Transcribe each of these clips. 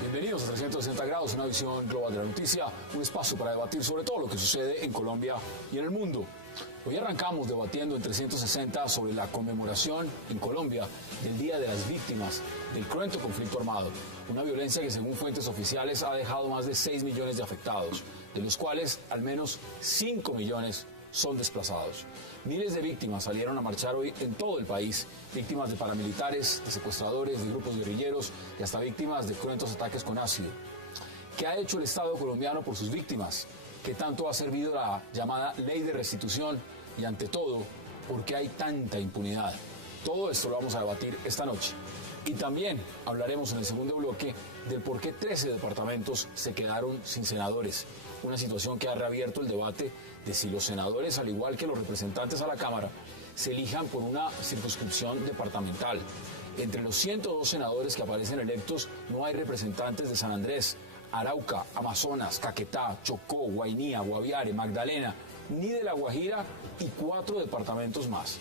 Bienvenidos a 360 grados, una visión global de la noticia, un espacio para debatir sobre todo lo que sucede en Colombia y en el mundo. Hoy arrancamos debatiendo en 360 sobre la conmemoración en Colombia del Día de las Víctimas del cruento conflicto armado, una violencia que según fuentes oficiales ha dejado más de 6 millones de afectados, de los cuales al menos 5 millones son desplazados. Miles de víctimas salieron a marchar hoy en todo el país, víctimas de paramilitares, de secuestradores, de grupos guerrilleros y hasta víctimas de cruentos ataques con ácido. ¿Qué ha hecho el Estado colombiano por sus víctimas? ¿Qué tanto ha servido la llamada ley de restitución? Y ante todo, ¿por qué hay tanta impunidad? Todo esto lo vamos a debatir esta noche. Y también hablaremos en el segundo bloque del por qué 13 departamentos se quedaron sin senadores. Una situación que ha reabierto el debate de si los senadores, al igual que los representantes a la Cámara, se elijan por una circunscripción departamental. Entre los 102 senadores que aparecen electos no hay representantes de San Andrés, Arauca, Amazonas, Caquetá, Chocó, Guainía, Guaviare, Magdalena, ni de La Guajira y 4 departamentos más.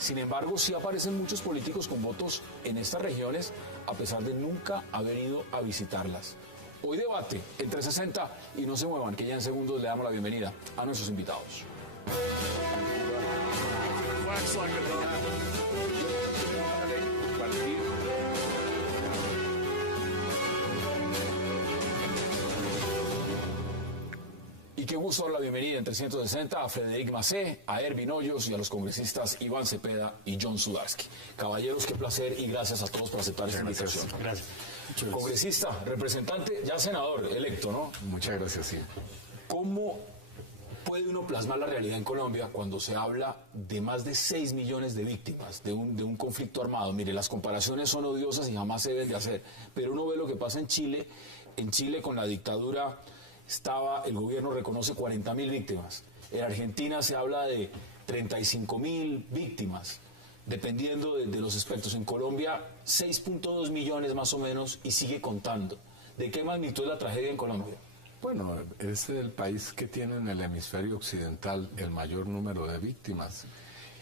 Sin embargo, sí aparecen muchos políticos con votos en estas regiones, a pesar de nunca haber ido a visitarlas. Hoy debate en 360 y no se muevan, que ya en segundos le damos la bienvenida a nuestros invitados. Y qué gusto dar la bienvenida en 360 a Frederic Macé, a Ervin Hoyos y a los congresistas Iván Cepeda y John Sudarsky. Caballeros, qué placer y gracias a todos por aceptar esta invitación. Gracias. Congresista, representante, ya senador electo, ¿no? Muchas gracias, sí. ¿Cómo puede uno plasmar la realidad en Colombia cuando se habla de más de 6 millones de víctimas de un conflicto armado? Mire, las comparaciones son odiosas y jamás se deben de hacer, pero uno ve lo que pasa en Chile. En Chile, con la dictadura, el gobierno reconoce 40.000 víctimas. En Argentina se habla de 35.000 víctimas, dependiendo de los aspectos. En Colombia, 6.2 millones más o menos, y sigue contando. ¿De qué magnitud es la tragedia en Colombia? Bueno, es el país que tiene en el hemisferio occidental el mayor número de víctimas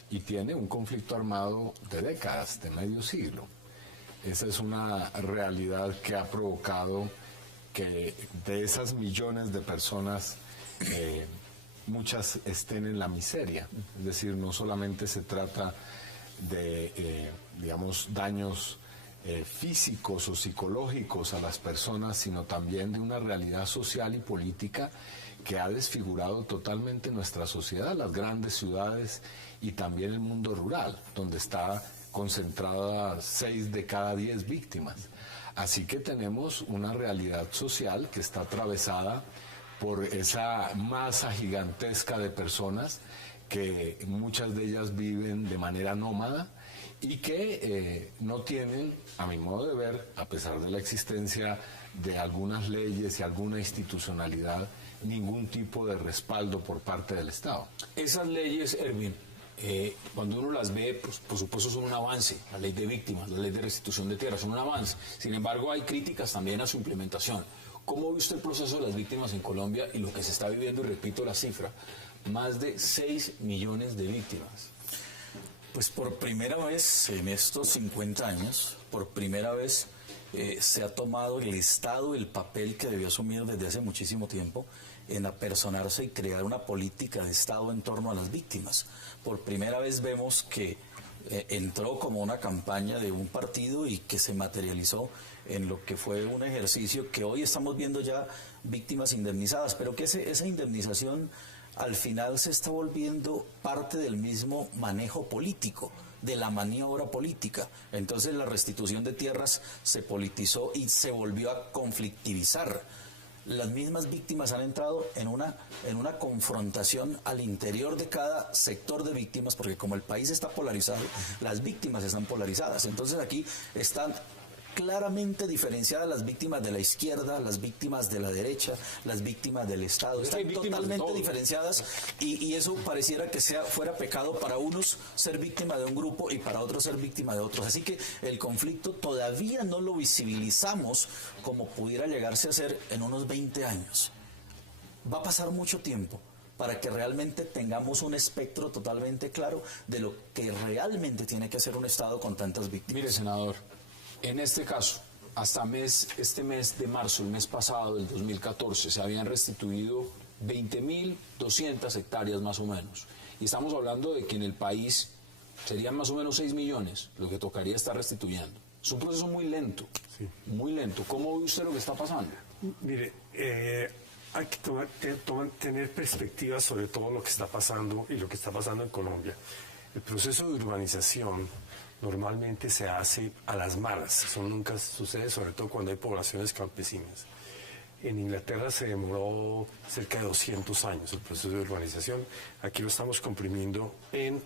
y tiene un conflicto armado de décadas, de medio siglo. Esa es una realidad que ha provocado que de esas millones de personas, muchas estén en la miseria. Es decir, no solamente se trata de, digamos, daños físicos o psicológicos a las personas, sino también de una realidad social y política que ha desfigurado totalmente nuestra sociedad, las grandes ciudades y también el mundo rural, donde está concentrada 6 de cada 10 víctimas. Así que tenemos una realidad social que está atravesada por esa masa gigantesca de personas que muchas de ellas viven de manera nómada y que no tienen, a mi modo de ver, a pesar de la existencia de algunas leyes y alguna institucionalidad, ningún tipo de respaldo por parte del Estado. Esas leyes, Ervin, cuando uno las ve, pues, por supuesto son un avance. La ley de víctimas, la ley de restitución de tierras son un avance. Sin embargo, hay críticas también a su implementación. ¿Cómo ve usted el proceso de las víctimas en Colombia y lo que se está viviendo? Y repito la cifra, más de 6 millones de víctimas. Pues por primera vez en estos 50 años, por primera vez se ha tomado el Estado el papel que debió asumir desde hace muchísimo tiempo en apersonarse y crear una política de Estado en torno a las víctimas. Por primera vez vemos que entró como una campaña de un partido y que se materializó en lo que fue un ejercicio que hoy estamos viendo ya víctimas indemnizadas, pero que esa indemnización al final se está volviendo parte del mismo manejo político, de la maniobra política. Entonces la restitución de tierras se politizó y se volvió a conflictivizar. Las mismas víctimas han entrado en una confrontación al interior de cada sector de víctimas, porque como el país está polarizado, las víctimas están polarizadas. Entonces aquí están claramente diferenciadas las víctimas de la izquierda, las víctimas de la derecha, las víctimas del Estado. Están totalmente diferenciadas y eso pareciera que fuera pecado para unos ser víctima de un grupo y para otros ser víctima de otros. Así que el conflicto todavía no lo visibilizamos como pudiera llegarse a ser en unos 20 años. Va a pasar mucho tiempo para que realmente tengamos un espectro totalmente claro de lo que realmente tiene que ser un Estado con tantas víctimas. Mire, senador, en este caso, hasta este mes de marzo, el mes pasado del 2014, se habían restituido 20.200 hectáreas más o menos. Y estamos hablando de que en el país serían más o menos 6 millones lo que tocaría estar restituyendo. Es un proceso muy lento, sí, muy lento. ¿Cómo ve usted lo que está pasando? Mire, hay que tener perspectiva sobre todo lo que está pasando y lo que está pasando en Colombia. El proceso de urbanización normalmente se hace a las malas. Eso nunca sucede, sobre todo cuando hay poblaciones campesinas. En Inglaterra se demoró cerca de 200 años el proceso de urbanización. Aquí lo estamos comprimiendo en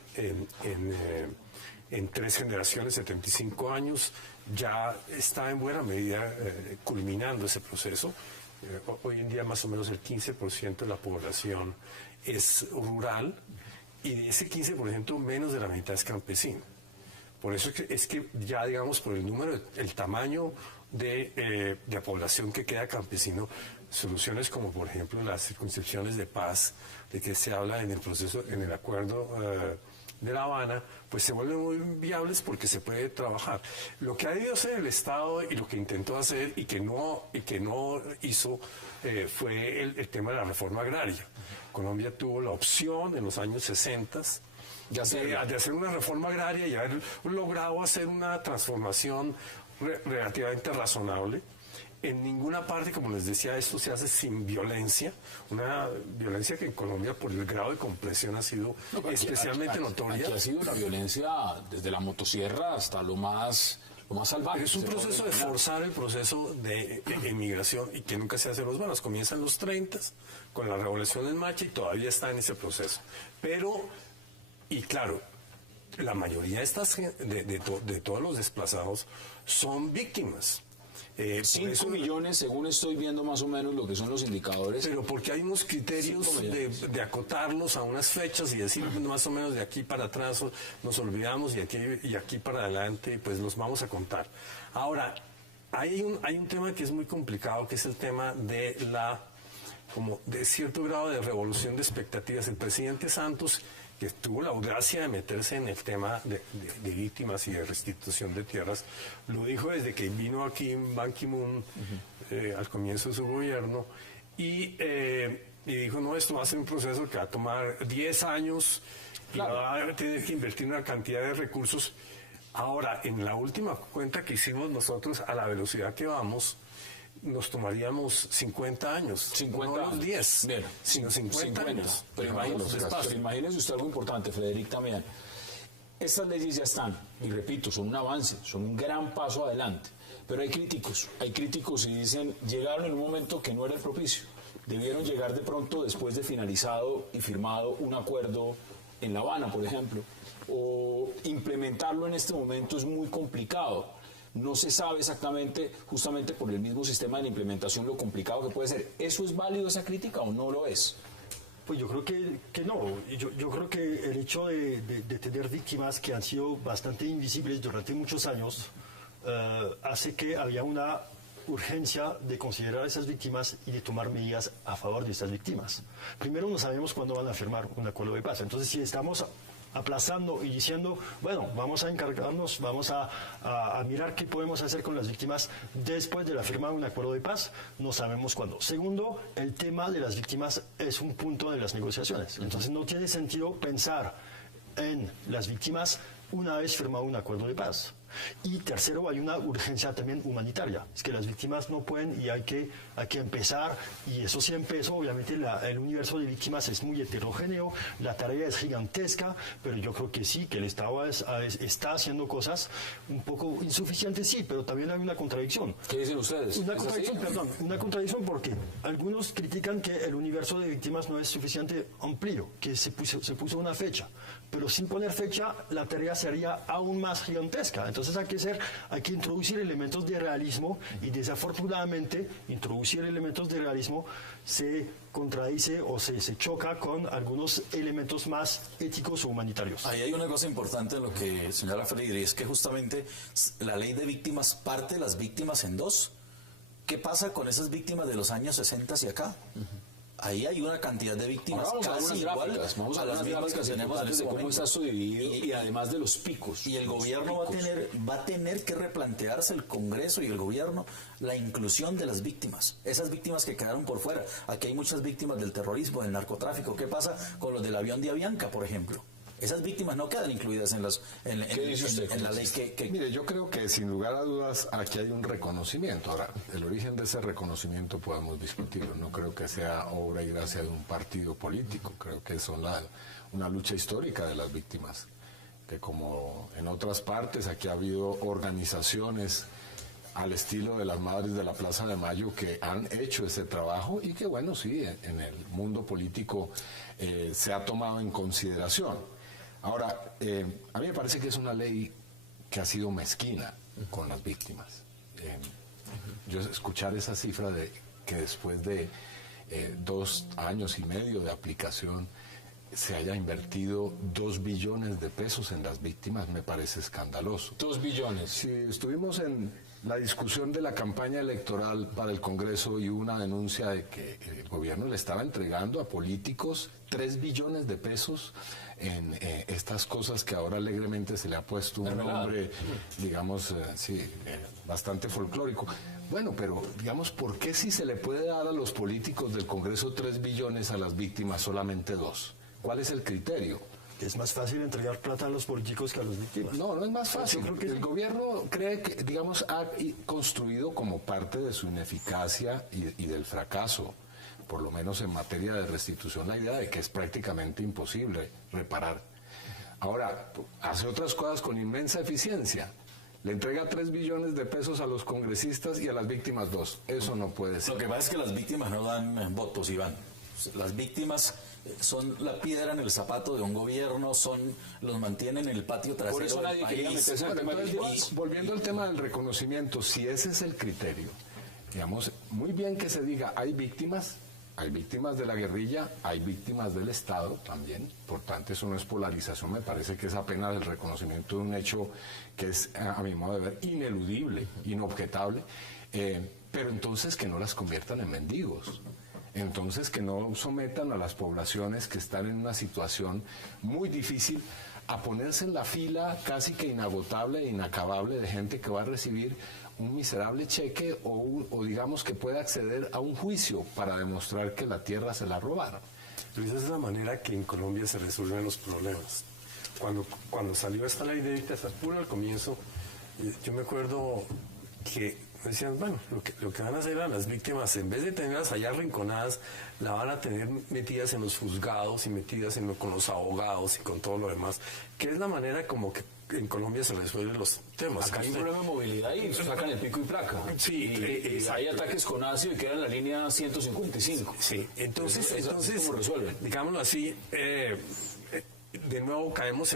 3 generaciones, 75 años. Ya está en buena medida culminando ese proceso. Hoy en día más o menos el 15% de la población es rural y de ese 15% menos de la mitad es campesina. Por eso es que ya, digamos, por el número, el tamaño de la población que queda campesino, soluciones como, por ejemplo, las circunscripciones de paz, de que se habla en el proceso, en el acuerdo de La Habana, pues se vuelven muy viables porque se puede trabajar. Lo que ha debido hacer el Estado y lo que intentó hacer y que no hizo fue el tema de la reforma agraria. Colombia tuvo la opción en los años 60 de hacer una reforma agraria y haber logrado hacer una transformación relativamente razonable. En ninguna parte, como les decía, esto se hace sin violencia, una violencia que en Colombia por el grado de compresión ha sido especialmente notoria. Aquí ha sido una violencia desde la motosierra hasta lo más salvaje. Es un proceso de forzar el proceso de emigración y que nunca se hace en los vanos. Comienza en los 30 con la revolución en marcha y todavía está en ese proceso. Pero, y claro, la mayoría de todos los desplazados son víctimas. 5 millones, según estoy viendo más o menos lo que son los indicadores. Pero porque hay unos criterios de acotarlos a unas fechas y decir más o menos de aquí para atrás nos olvidamos y aquí para adelante pues nos vamos a contar. Ahora, hay un tema que es muy complicado, que es el tema de de cierto grado de revolución de expectativas. El presidente Santos, que tuvo la audacia de meterse en el tema de víctimas y de restitución de tierras, lo dijo desde que vino aquí Ban Ki-moon al comienzo de su gobierno y dijo, no, esto va a ser un proceso que va a tomar 10 años y va a tener que invertir una cantidad de recursos. Ahora, en la última cuenta que hicimos nosotros, a la velocidad que vamos, nos tomaríamos 50 años. 50 no los 10, bien, sino 50 años. Pero imagínese usted algo importante, Frederic, también. Estas leyes ya están, y repito, son un avance, son un gran paso adelante. Pero hay críticos y dicen, llegaron en un momento que no era el propicio. Debieron llegar de pronto después de finalizado y firmado un acuerdo en La Habana, por ejemplo. O implementarlo en este momento es muy complicado. No se sabe exactamente, justamente por el mismo sistema de la implementación, lo complicado que puede ser. ¿Eso es válido, esa crítica, o no lo es? Pues yo creo que no. Yo creo que el hecho de tener víctimas que han sido bastante invisibles durante muchos años hace que había una urgencia de considerar a esas víctimas y de tomar medidas a favor de estas víctimas. Primero, no sabemos cuándo van a firmar un acuerdo de paz. Entonces, si estamos aplazando y diciendo, bueno, vamos a encargarnos, vamos a mirar qué podemos hacer con las víctimas después de la firma de un acuerdo de paz, no sabemos cuándo. Segundo, el tema de las víctimas es un punto de las negociaciones. Entonces no tiene sentido pensar en las víctimas una vez firmado un acuerdo de paz. Y tercero, hay una urgencia también humanitaria. Es que las víctimas no pueden y hay que empezar, y eso sí empezó. Obviamente el universo de víctimas es muy heterogéneo, la tarea es gigantesca, pero yo creo que sí, que el Estado está haciendo cosas un poco insuficientes, sí, pero también hay una contradicción. ¿Qué dicen ustedes? Una contradicción porque algunos critican que el universo de víctimas no es suficiente amplio, que se puso una fecha, pero sin poner fecha la tarea sería aún más gigantesca. Entonces hay que introducir elementos de realismo, y desafortunadamente introducir elementos de realismo se contradice o se choca con algunos elementos más éticos o humanitarios. Ahí hay una cosa importante en lo que señala Freddy, es que justamente la ley de víctimas parte las víctimas en dos. ¿Qué pasa con esas víctimas de los años 60 hacia acá? ahí hay una cantidad de víctimas Ahora casi igual vamos a a las las mismas que tenemos en de este cómo momento. está esto dividido y además de los picos. Y el gobierno va a tener que replantearse, el Congreso y el gobierno, la inclusión de las víctimas, esas víctimas que quedaron por fuera. Aquí hay muchas víctimas del terrorismo, del narcotráfico. ¿Qué pasa con los del avión de Avianca, por ejemplo? Esas víctimas no quedan incluidas en la ley que... Mire, yo creo que sin lugar a dudas aquí hay un reconocimiento. Ahora, el origen de ese reconocimiento podemos discutirlo. No creo que sea obra y gracia de un partido político. Creo que es una lucha histórica de las víctimas. Que como en otras partes, aquí ha habido organizaciones al estilo de las Madres de la Plaza de Mayo que han hecho ese trabajo y que, bueno, sí, en el mundo político se ha tomado en consideración. Ahora, a mí me parece que es una ley que ha sido mezquina con las víctimas. Yo escuchar esa cifra de que después de 2 años y medio de aplicación se haya invertido 2 billones de pesos en las víctimas me parece escandaloso. 2 billones. Si estuvimos en la discusión de la campaña electoral para el Congreso y hubo una denuncia de que el gobierno le estaba entregando a políticos 3 billones de pesos en estas cosas que ahora alegremente se le ha puesto un nombre, digamos, bastante folclórico. Bueno, pero digamos, ¿por qué si se le puede dar a los políticos del Congreso 3 billones a las víctimas solamente 2? ¿Cuál es el criterio? Es más fácil entregar plata a los políticos que a las víctimas. No es más fácil. Yo creo que el gobierno cree que, digamos, ha construido como parte de su ineficacia y del fracaso, por lo menos en materia de restitución, la idea de que es prácticamente imposible reparar. Ahora, hace otras cosas con inmensa eficiencia. Le entrega 3 billones de pesos a los congresistas y a las víctimas 2. Eso no puede ser. Lo que pasa es que las víctimas no dan votos, Iván. Las víctimas son la piedra en el zapato de un gobierno, los mantienen en el patio trasero Por eso nadie del quería país. meterse en el tema de Entonces, víctimas. volviendo al tema del reconocimiento, si ese es el criterio, digamos, muy bien que se diga, hay víctimas de la guerrilla, hay víctimas del Estado también, por tanto eso no es polarización, me parece que es apenas el reconocimiento de un hecho que es, a mi modo de ver, ineludible, inobjetable, pero entonces que no las conviertan en mendigos. Entonces que no sometan a las poblaciones que están en una situación muy difícil a ponerse en la fila casi que inagotable e inacabable de gente que va a recibir un miserable cheque o digamos que puede acceder a un juicio para demostrar que la tierra se la robaron. Pero esa es la manera que en Colombia se resuelven los problemas. Cuando salió esta ley de víctimas, puro al comienzo, yo me acuerdo que decían, bueno, lo que van a hacer a las víctimas, en vez de tenerlas allá arrinconadas, la van a tener metidas en los juzgados y metidas con los abogados y con todo lo demás, que es la manera como que en Colombia se resuelven los temas. Acá hay un problema de movilidad y sacan el pico y placa. Sí, y hay ataques con ácido y queda en la línea 155. Sí, entonces ¿cómo resuelven? Digámoslo así, de nuevo caemos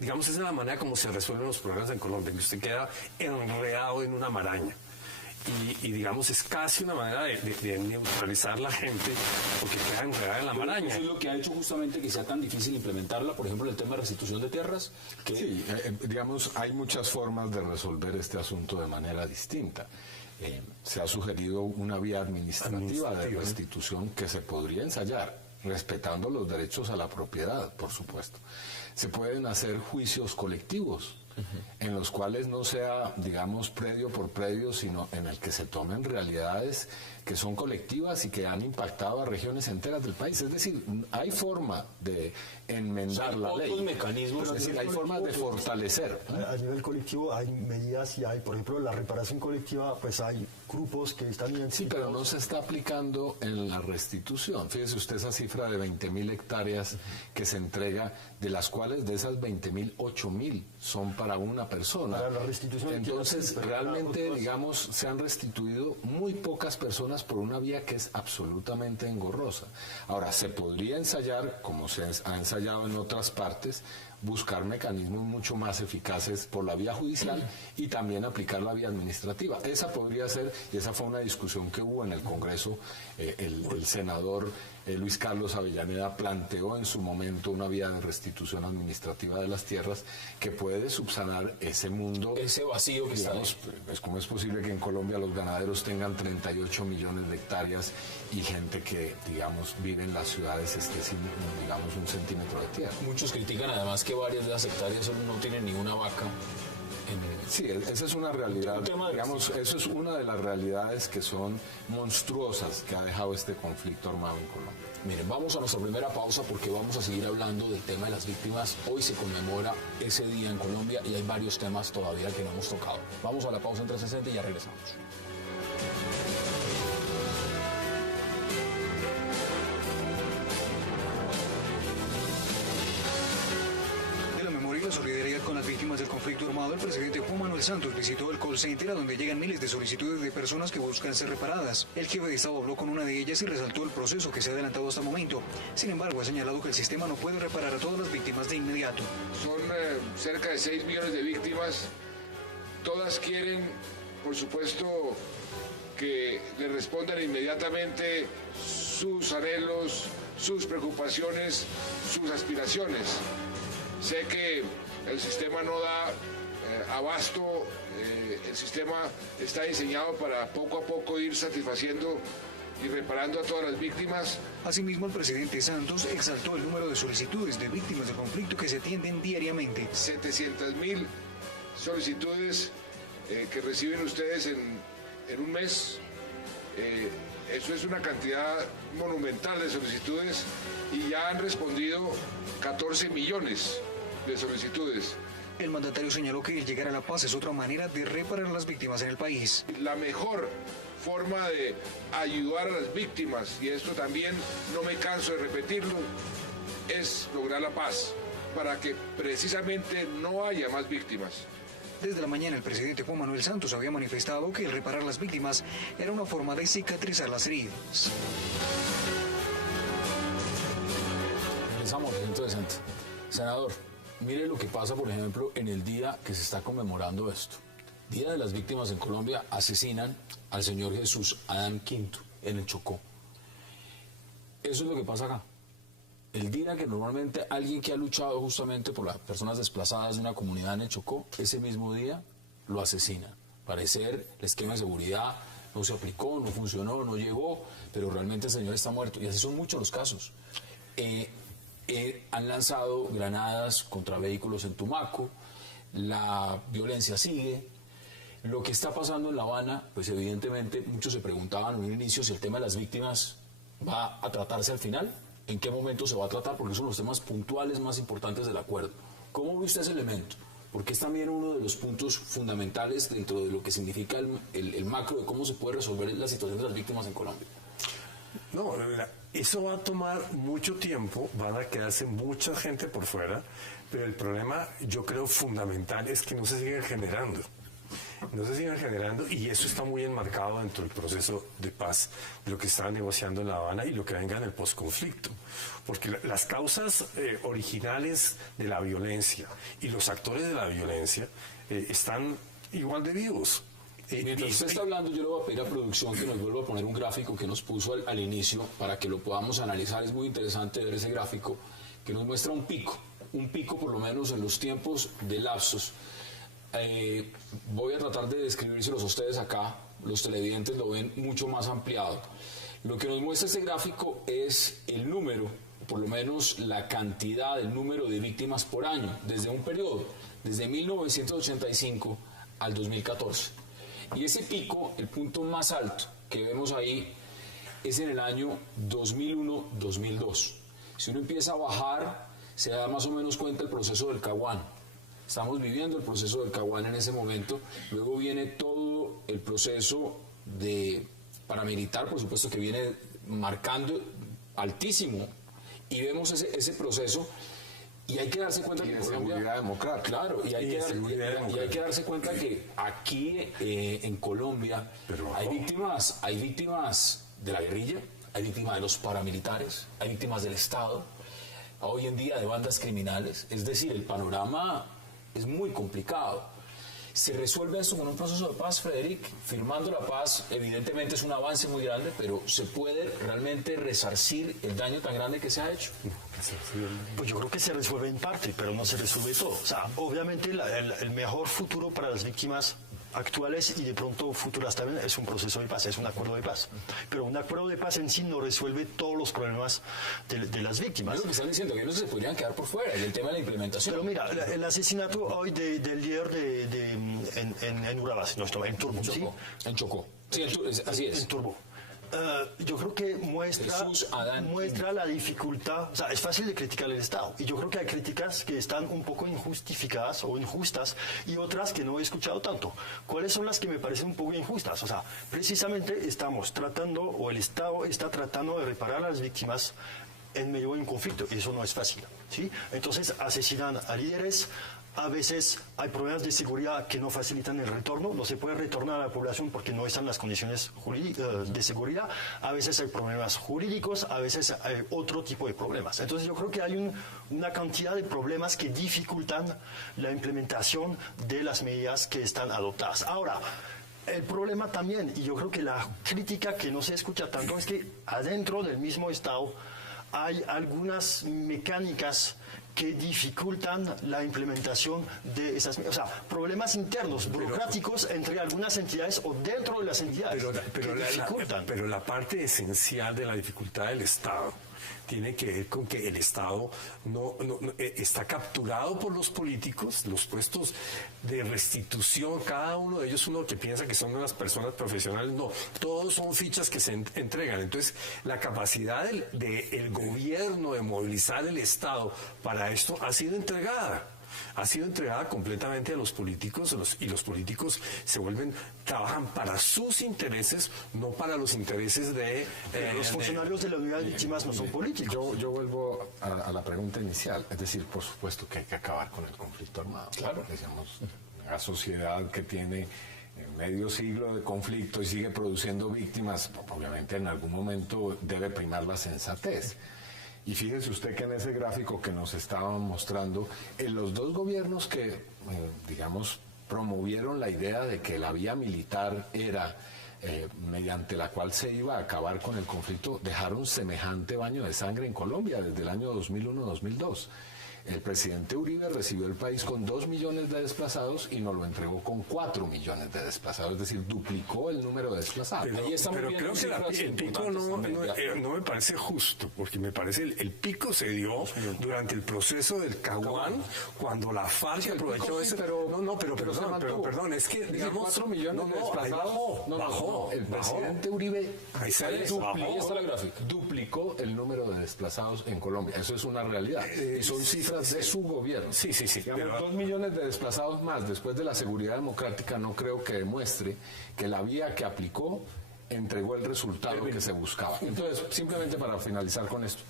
digamos, esa es la manera como se resuelven los problemas en Colombia, que usted queda enredado en una maraña. Y digamos, es casi una manera de neutralizar la gente porque queda enredada en la maraña. Eso es lo que ha hecho justamente que sea tan difícil implementarla, por ejemplo, el tema de restitución de tierras. Que Sí, digamos, hay muchas formas de resolver este asunto de manera distinta. Se ha sugerido una vía administrativa de restitución que se podría ensayar, respetando los derechos a la propiedad, por supuesto. Se pueden hacer juicios colectivos, en los cuales no sea, digamos, predio por predio, sino en el que se tomen realidades que son colectivas y que han impactado a regiones enteras del país. Es decir, hay forma de enmendar la ley. Otros mecanismos. Es decir, hay formas de fortalecer. A nivel colectivo hay medidas y hay, por ejemplo, la reparación colectiva, pues hay grupos que están identificados. Sí, pero no se está aplicando en la restitución. Fíjese usted esa cifra de 20.000 hectáreas que se entrega, de las cuales de esas 20.000, 8.000 son para una persona. Para la restitución. Entonces, realmente, digamos, se han restituido muy pocas personas por una vía que es absolutamente engorrosa. Ahora, se podría ensayar, como se ha ensayado en otras partes, buscar mecanismos mucho más eficaces por la vía judicial y también aplicar la vía administrativa. Esa podría ser, y esa fue una discusión que hubo en el Congreso, el senador Luis Carlos Avellaneda planteó en su momento una vía de restitución administrativa de las tierras que puede subsanar ese mundo. Ese vacío que digamos, está. ¿Cómo es posible que en Colombia los ganaderos tengan 38 millones de hectáreas y gente que, digamos, vive en las ciudades esté sin, digamos, un centímetro de tierra? Muchos critican además que varias de las hectáreas no tienen ni una vaca. Sí, esa es una realidad, digamos, eso es una de las realidades que son monstruosas que ha dejado este conflicto armado en Colombia. Miren, vamos a nuestra primera pausa porque vamos a seguir hablando del tema de las víctimas. Hoy se conmemora ese día en Colombia y hay varios temas todavía que no hemos tocado. Vamos a la pausa en 360 y ya regresamos. Solidaridad con las víctimas del conflicto armado, el presidente Juan Manuel Santos visitó el call center a donde llegan miles de solicitudes de personas que buscan ser reparadas. El jefe de Estado habló con una de ellas y resaltó el proceso que se ha adelantado hasta el momento. Sin embargo, ha señalado que el sistema no puede reparar a todas las víctimas de inmediato. Son cerca de 6 millones de víctimas. Todas quieren, por supuesto, que le respondan inmediatamente sus anhelos, sus preocupaciones, sus aspiraciones. Sé que el sistema no da abasto, el sistema está diseñado para poco a poco ir satisfaciendo y reparando a todas las víctimas. Asimismo, el presidente Santos exaltó el número de solicitudes de víctimas del conflicto que se atienden diariamente. 700.000 solicitudes que reciben ustedes en un mes. Eso es una cantidad monumental de solicitudes y ya han respondido 14 millones de solicitudes. El mandatario señaló que el llegar a la paz es otra manera de reparar a las víctimas en el país. La mejor forma de ayudar a las víctimas, y esto también no me canso de repetirlo, es lograr la paz, para que precisamente no haya más víctimas. Desde la mañana el presidente Juan Manuel Santos había manifestado que el reparar las víctimas era una forma de cicatrizar las heridas. Regresamos, interesante. Senador, mire lo que pasa, por ejemplo, en el día que se está conmemorando esto. Día de las Víctimas en Colombia, asesinan al señor Jesús Adam Quinto en el Chocó. Eso es lo que pasa acá. El día que normalmente alguien que ha luchado justamente por las personas desplazadas de una comunidad en el Chocó, ese mismo día lo asesinan. Parecer el esquema de seguridad no se aplicó, no funcionó, no llegó, pero realmente el señor está muerto. Y así son muchos los casos. Han lanzado granadas contra vehículos en Tumaco, la violencia sigue. Lo que está pasando en La Habana, pues evidentemente muchos se preguntaban en un inicio si el tema de las víctimas va a tratarse al final, en qué momento se va a tratar, porque son los temas puntuales más importantes del acuerdo. ¿Cómo ve usted ese elemento? Porque es también uno de los puntos fundamentales dentro de lo que significa el macro de cómo se puede resolver la situación de las víctimas en Colombia. No, eso va a tomar mucho tiempo, van a quedarse mucha gente por fuera, pero el problema, yo creo, fundamental es que no se sigan generando. No se sigan generando, y eso está muy enmarcado dentro del proceso de paz, de lo que está negociando en La Habana y lo que venga en el posconflicto. Porque las causas originales de la violencia y los actores de la violencia están igual de vivos. Mientras usted está hablando, yo le voy a pedir a producción que nos vuelva a poner un gráfico que nos puso al inicio para que lo podamos analizar. Es muy interesante ver ese gráfico que nos muestra un pico por lo menos en los tiempos de lapsos. Voy a tratar de describírselos a ustedes acá, los televidentes lo ven mucho más ampliado. Lo que nos muestra este gráfico es el número, por lo menos la cantidad, el número de víctimas por año, desde un periodo, desde 1985 al 2014. Y ese pico, el punto más alto que vemos ahí, es en el año 2001-2002. Si uno empieza a bajar, se da más o menos cuenta el proceso del Caguán. Estamos viviendo el proceso del Caguán en ese momento. Luego viene todo el proceso de paramilitar, por supuesto, que viene marcando altísimo. Y vemos ese proceso. Y hay que darse cuenta que en Colombia, seguridad democrática. Claro, y hay que darse cuenta que aquí en Colombia hay víctimas de la guerrilla, hay víctimas de los paramilitares, hay víctimas del Estado, a hoy en día de bandas criminales. Es decir, el panorama es muy complicado. ¿Se resuelve esto con un proceso de paz, Frederic? Firmando la paz, evidentemente es un avance muy grande, pero ¿se puede realmente resarcir el daño tan grande que se ha hecho? Pues yo creo que se resuelve en parte, pero no se resuelve todo. O sea, obviamente el mejor futuro para las víctimas actuales y de pronto futuras también es un proceso de paz, es un acuerdo de paz. Pero un acuerdo de paz en sí no resuelve todos los problemas de las víctimas. Es lo que están diciendo, que no se podrían quedar por fuera, y el tema de la implementación. Pero mira, el asesinato hoy del líder en Urabá, no, en Turbo, ¿sí? En Chocó. Sí, así es. En Turbo. Yo creo que muestra la dificultad, o sea, es fácil de criticar el Estado, y yo creo que hay críticas que están un poco injustificadas o injustas, y otras que no he escuchado tanto. ¿Cuáles son las que me parecen un poco injustas? O sea, precisamente estamos tratando, o el Estado está tratando de reparar a las víctimas en medio de un conflicto, y eso no es fácil, ¿sí? Entonces asesinan a líderes. A veces hay problemas de seguridad que no facilitan el retorno, no se puede retornar a la población porque no están las condiciones de seguridad, a veces hay problemas jurídicos, a veces hay otro tipo de problemas. Entonces yo creo que hay una cantidad de problemas que dificultan la implementación de las medidas que están adoptadas. Ahora, el problema también, y yo creo que la crítica que no se escucha tanto, es que adentro del mismo Estado hay algunas mecánicas que dificultan la implementación de esas, o sea, problemas internos, burocráticos entre algunas entidades o dentro de las entidades que dificultan. Pero la parte esencial de la dificultad del Estado tiene que ver con que el Estado no está capturado por los políticos, los puestos de restitución, cada uno de ellos, uno que piensa que son unas personas profesionales, no, todos son fichas que se entregan. Entonces, la capacidad del gobierno de movilizar el Estado para esto ha sido entregada completamente a los políticos, y los políticos trabajan para sus intereses, no para los intereses de... los funcionarios de la unidad de víctimas no son políticos. Yo vuelvo a la pregunta inicial, es decir, por supuesto que hay que acabar con el conflicto armado. Claro. Decíamos, una sociedad que tiene medio siglo de conflicto y sigue produciendo víctimas, obviamente en algún momento debe primar la sensatez. Y fíjese usted que en ese gráfico que nos estaban mostrando, en los dos gobiernos que, digamos, promovieron la idea de que la vía militar era mediante la cual se iba a acabar con el conflicto, dejaron semejante baño de sangre en Colombia desde el año 2001-2002. El presidente Uribe recibió el país con 2 millones de desplazados y nos lo entregó con 4 millones de desplazados, es decir, duplicó el número de desplazados. Pero creo que el pico no me parece justo, porque me parece el pico se dio durante el proceso del Caguán, cuando la FARC aprovechó ese... Perdón, es que, digamos... 4 millones de desplazados... Bajó. El presidente Uribe duplicó el número de desplazados en Colombia. Eso es una realidad. Y son cifras de su gobierno. Sí. Digamos, 2 millones de desplazados más después de la seguridad democrática no creo que demuestre que la vía que aplicó entregó el resultado que se buscaba. Entonces, simplemente para finalizar con esto,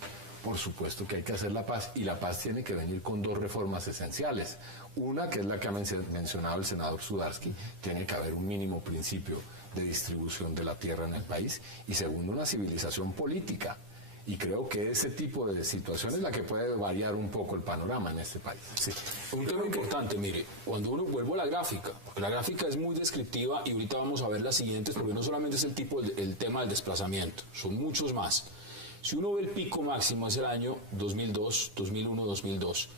por supuesto que hay que hacer la paz, y la paz tiene que venir con 2 reformas esenciales. Una, que es la que ha mencionado el senador Sudarsky, tiene que haber un mínimo principio de distribución de la tierra en el país, y segundo, una civilización política. Y creo que ese tipo de situación es la que puede variar un poco el panorama en este país. Sí. Un tema importante, mire, cuando uno vuelve a la gráfica, porque la gráfica es muy descriptiva y ahorita vamos a ver las siguientes, porque no solamente es el tema del desplazamiento, son muchos más. Si uno ve el pico máximo es el año 2002, 2001, 2002.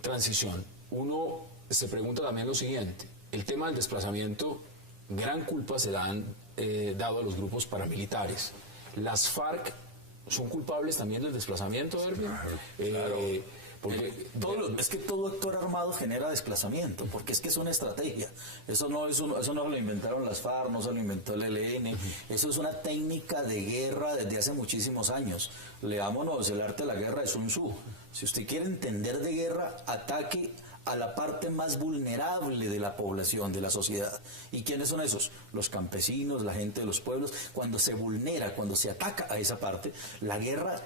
Transición. Uno se pregunta también lo siguiente, el tema del desplazamiento, gran culpa se la han dado a los grupos paramilitares. ¿Las FARC son culpables también del desplazamiento, Erwin? Claro. Porque es que todo actor armado genera desplazamiento, porque es que es una estrategia. Eso no lo inventaron las FARC, no se lo inventó el ELN. Eso es una técnica de guerra desde hace muchísimos años. Leámonos el arte de la guerra de Sun Tzu. Si usted quiere entender de guerra, ataque a la parte más vulnerable de la población, de la sociedad. ¿Y quiénes son esos? Los campesinos, la gente de los pueblos. Cuando se vulnera, cuando se ataca a esa parte, la guerra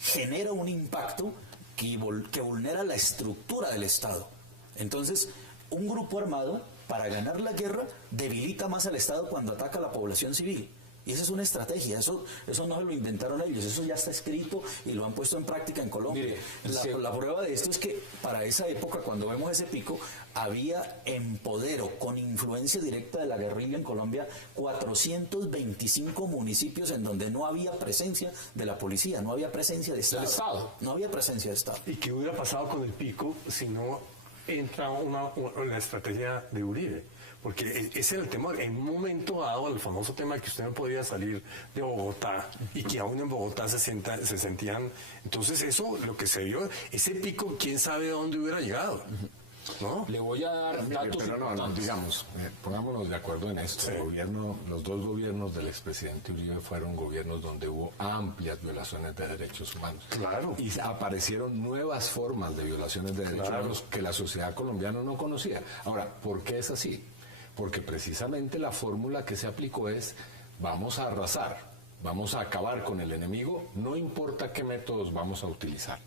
genera un impacto que vulnera la estructura del Estado. Entonces, un grupo armado, para ganar la guerra, debilita más al Estado cuando ataca a la población civil. Y esa es una estrategia, eso no se lo inventaron ellos, eso ya está escrito y lo han puesto en práctica en Colombia. Mire, la prueba de esto es que para esa época, cuando vemos ese pico, había en poder o con influencia directa de la guerrilla en Colombia 425 municipios en donde no había presencia de la policía, no había presencia de Estado. No había presencia de Estado. ¿Y qué hubiera pasado con el pico si no entra la estrategia de Uribe? Porque ese era el temor. En un momento dado, el famoso tema de que usted no podía salir de Bogotá y que aún en Bogotá se sentían... Entonces eso, lo que se vio, ese pico, quién sabe dónde hubiera llegado, ¿no? Le voy a dar datos pero no, importantes. digamos, pongámonos de acuerdo en esto. Sí. Los dos gobiernos del expresidente Uribe fueron gobiernos donde hubo amplias violaciones de derechos humanos. Claro. Y aparecieron nuevas formas de violaciones de derechos humanos que la sociedad colombiana no conocía. Ahora, ¿por qué es así? Porque precisamente la fórmula que se aplicó es: vamos a arrasar, vamos a acabar con el enemigo, no importa qué métodos vamos a utilizar.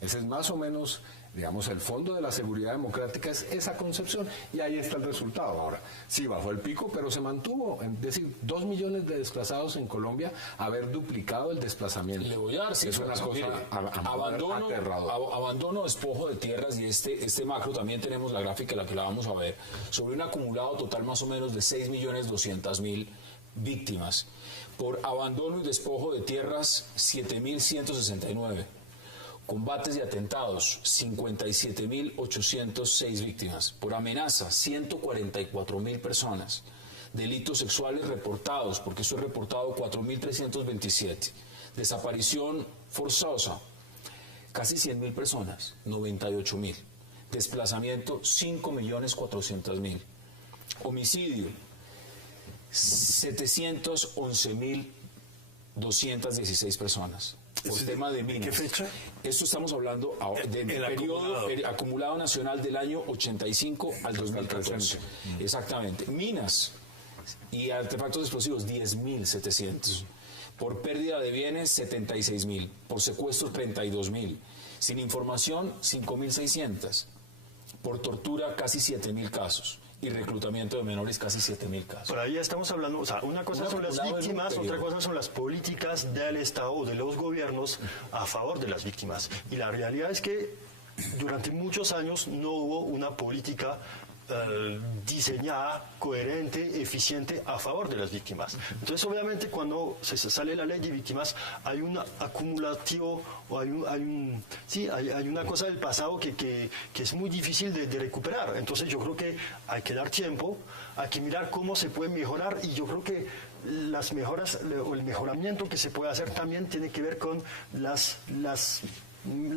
Ese es más o menos, digamos, el fondo de la seguridad democrática, es esa concepción, y ahí está el resultado. Ahora, sí bajó el pico, pero se mantuvo, es decir, 2 millones de desplazados en Colombia, haber duplicado el desplazamiento. Le voy a dar cifras. Es una cosa aterradora. Abandono, despojo de tierras, y este macro también tenemos la gráfica, la que la vamos a ver, sobre un acumulado total más o menos de 6.200.000 víctimas. Por abandono y despojo de tierras, 7.169. Combates y atentados, 57.806 víctimas. Por amenaza, 144.000 personas. Delitos sexuales reportados, porque eso es reportado, 4.327. Desaparición forzosa, casi 100.000 personas, 98.000. Desplazamiento, 5.400.000. Homicidio, 711.216 personas. Por tema de minas. ¿Qué fecha? Esto estamos hablando del periodo acumulado nacional del año 85 al 2014. Exactamente. Minas y artefactos explosivos, 10.700. Por pérdida de bienes, 76.000. Por secuestro, 32.000. Sin información, 5.600. Por tortura, casi 7.000 casos. Y reclutamiento de menores, casi 7.000 casos. Por ahí estamos hablando, o sea, una cosa son las víctimas, otra cosa son las políticas del Estado o de los gobiernos a favor de las víctimas. Y la realidad es que durante muchos años no hubo una política diseñada, coherente, eficiente a favor de las víctimas. Entonces, obviamente, cuando se sale la ley de víctimas, hay un acumulativo o hay una cosa del pasado que es muy difícil de recuperar. Entonces, yo creo que hay que dar tiempo, hay que mirar cómo se puede mejorar, y yo creo que las mejoras o el mejoramiento que se puede hacer también tiene que ver con la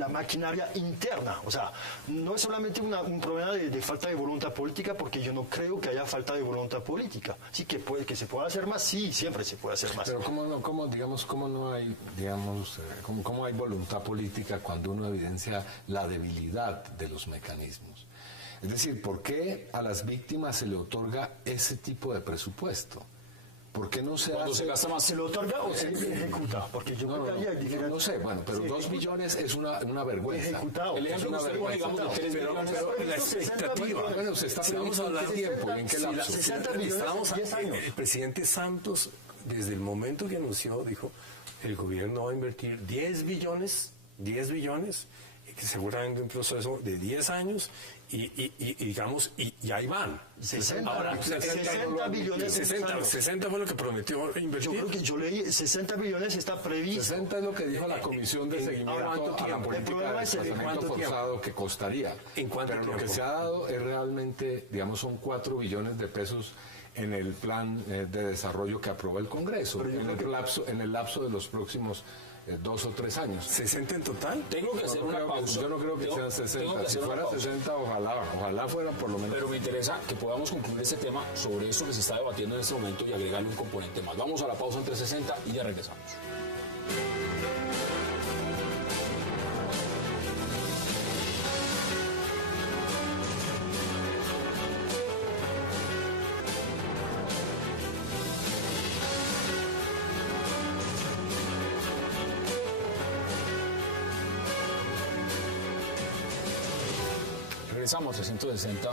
maquinaria interna. O sea, no es solamente un problema de falta de voluntad política, porque yo no creo que haya falta de voluntad política. Sí, que se pueda hacer más, sí, siempre se puede hacer más. Pero ¿cómo hay voluntad política cuando uno evidencia la debilidad de los mecanismos? Es decir, ¿por qué a las víctimas se le otorga ese tipo de presupuesto? ¿Por qué no se Cuando hace? se gasta más, ¿Se lo otorga o se ejecuta? Porque yo creo que ahí hay diferentes... No sé, bueno, pero 2 millones es una vergüenza. Ejecutado. el ejemplo que usted pone, digamos, de 3 millones. La expectativa. Bueno, se está preguntando el tiempo y en qué lapso. 60 millones en 10 años. El presidente Santos, desde el momento que anunció, dijo: el gobierno va a invertir 10 billones, que seguramente un proceso de 10 años, y digamos, y ahí van. 60 billones. 60 fue lo que prometió invertir. Yo creo que yo leí 60 billones está previsto. 60 es lo que dijo la Comisión de Seguimiento a la política de desplazamiento forzado que costaría. Pero lo que se ha dado es realmente, digamos, son 4 billones de pesos en el plan de desarrollo que aprobó el Congreso, en el lapso de los próximos 2 o 3 años. ¿60 en total? Tengo que hacer una pausa. Yo no creo que sean 60. Si fuera 60, ojalá fuera por lo menos. Pero me interesa que podamos concluir este tema sobre esto que se está debatiendo en este momento y agregarle un componente más. Vamos a la pausa entre 60 y ya regresamos. Regresamos 360,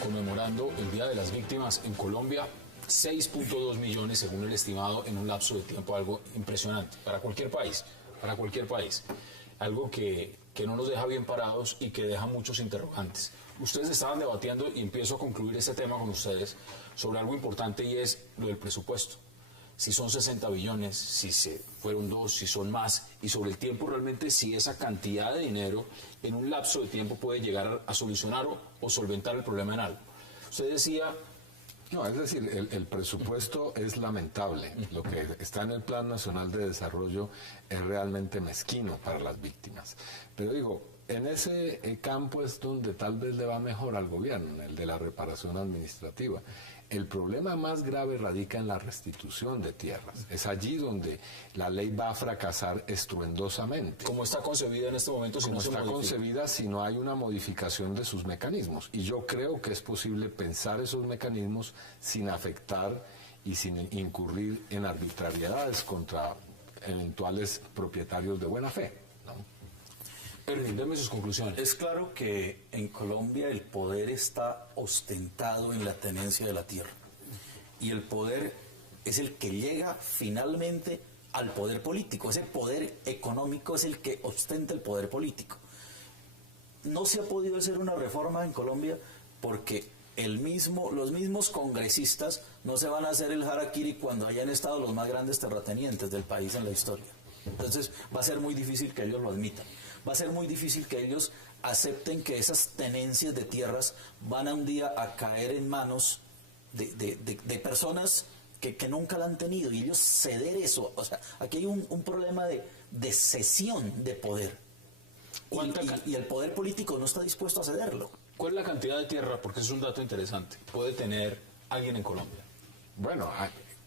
conmemorando el Día de las Víctimas en Colombia. 6.2 millones según el estimado en un lapso de tiempo, algo impresionante para cualquier país, algo que no nos deja bien parados y que deja muchos interrogantes. Ustedes estaban debatiendo, y empiezo a concluir este tema con ustedes, sobre algo importante, y es lo del presupuesto. Si son 60 billones, si se fueron 2, si son más, y sobre el tiempo realmente si esa cantidad de dinero en un lapso de tiempo puede llegar a solucionar o solventar el problema en algo. Usted decía... No, es decir, el presupuesto es lamentable. Lo que está en el Plan Nacional de Desarrollo es realmente mezquino para las víctimas. Pero digo, en ese campo es donde tal vez le va mejor al gobierno, en el de la reparación administrativa. El problema más grave radica en la restitución de tierras. Es allí donde la ley va a fracasar estruendosamente. ¿Cómo está concebida en este momento? Como está concebida si no hay una modificación de sus mecanismos. Y yo creo que es posible pensar esos mecanismos sin afectar y sin incurrir en arbitrariedades contra eventuales propietarios de buena fe, ¿no? Deme sus conclusiones. Es claro que en Colombia el poder está ostentado en la tenencia de la tierra. Y el poder es el que llega finalmente al poder político. Ese poder económico es el que ostenta el poder político. No se ha podido hacer una reforma en Colombia porque los mismos congresistas no se van a hacer el harakiri cuando hayan estado los más grandes terratenientes del país en la historia. Entonces va a ser muy difícil que ellos lo admitan. Va a ser muy difícil que ellos acepten que esas tenencias de tierras van a un día a caer en manos de personas que nunca la han tenido, y ellos ceder eso. O sea, aquí hay un problema de cesión de poder. Y el poder político no está dispuesto a cederlo. ¿Cuál es la cantidad de tierra? Porque es un dato interesante. ¿Puede tener alguien en Colombia? Bueno,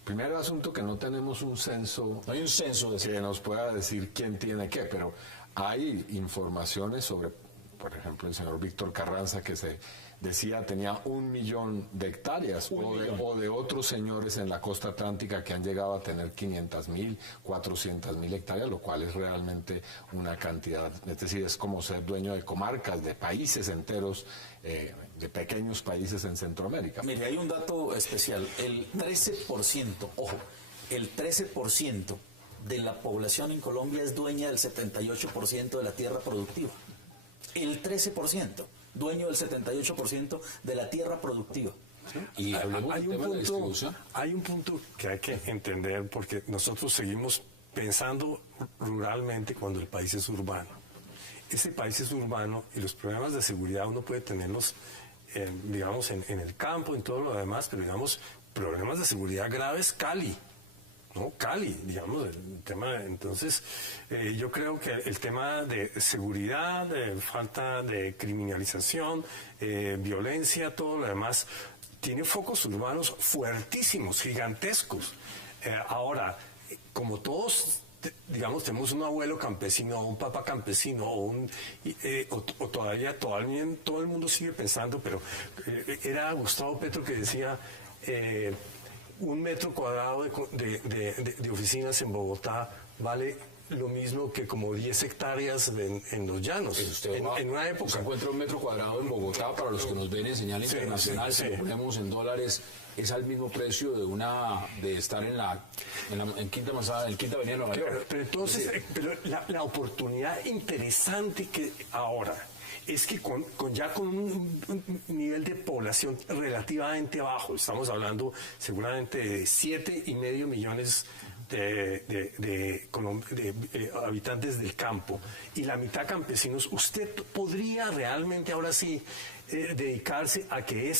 primero asunto que no tenemos un censo. No hay un censo que nos pueda decir quién tiene qué, pero hay informaciones sobre, por ejemplo, el señor Víctor Carranza, que se decía tenía 1 millón de hectáreas, o de otros señores en la costa atlántica que han llegado a tener 500.000, 400.000 hectáreas, lo cual es realmente una cantidad. Es decir, es como ser dueño de comarcas, de países enteros, de pequeños países en Centroamérica. Mire, hay un dato especial. El 13%, ojo, el 13% de la población en Colombia es dueña del 78% de la tierra productiva. El 13%, dueño del 78% de la tierra productiva. Y hay un punto que hay que entender, porque nosotros seguimos pensando ruralmente cuando el país es urbano. Ese país es urbano y los problemas de seguridad uno puede tenerlos, digamos, en el campo, en todo lo demás, pero digamos, problemas de seguridad graves, Cali. ¿No? Cali, digamos, el tema. Entonces, yo creo que el tema de seguridad, de falta de criminalización, violencia, todo lo demás, tiene focos urbanos fuertísimos, gigantescos. Ahora, como todos, digamos, tenemos un abuelo campesino, o un papá campesino, o todavía todo el mundo sigue pensando, pero era Gustavo Petro que decía... 1 metro cuadrado de oficinas en Bogotá vale lo mismo que como 10 hectáreas en los llanos. En una época. Se encuentra 1 metro cuadrado en Bogotá, para los que nos ven en señal internacional, si lo ponemos en dólares, es al mismo precio de estar en Quinta Manzana, en Quinta Avenida de Nueva York. Pero entonces, la oportunidad interesante que ahora es que con un nivel de población relativamente bajo, estamos hablando seguramente de 7,5 millones de habitantes del campo y la mitad campesinos, usted podría realmente ahora sí dedicarse a que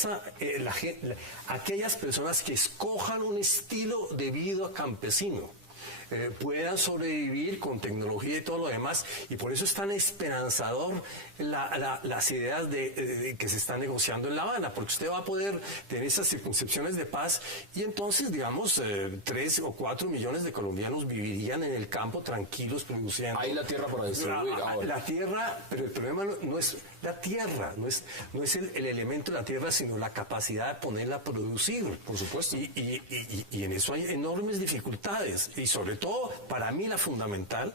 aquellas personas que escojan un estilo de vida campesino puedan sobrevivir con tecnología y todo lo demás, y por eso es tan esperanzador las ideas que se están negociando en La Habana, porque usted va a poder tener esas circuncepciones de paz y entonces, digamos, 3 o 4 millones de colombianos vivirían en el campo tranquilos produciendo. Hay la tierra para distribuir ahora. La tierra, pero el problema no es la tierra, no es el elemento de la tierra, sino la capacidad de ponerla a producir. Por supuesto. Y en eso hay enormes dificultades, y sobre todo, para mí la fundamental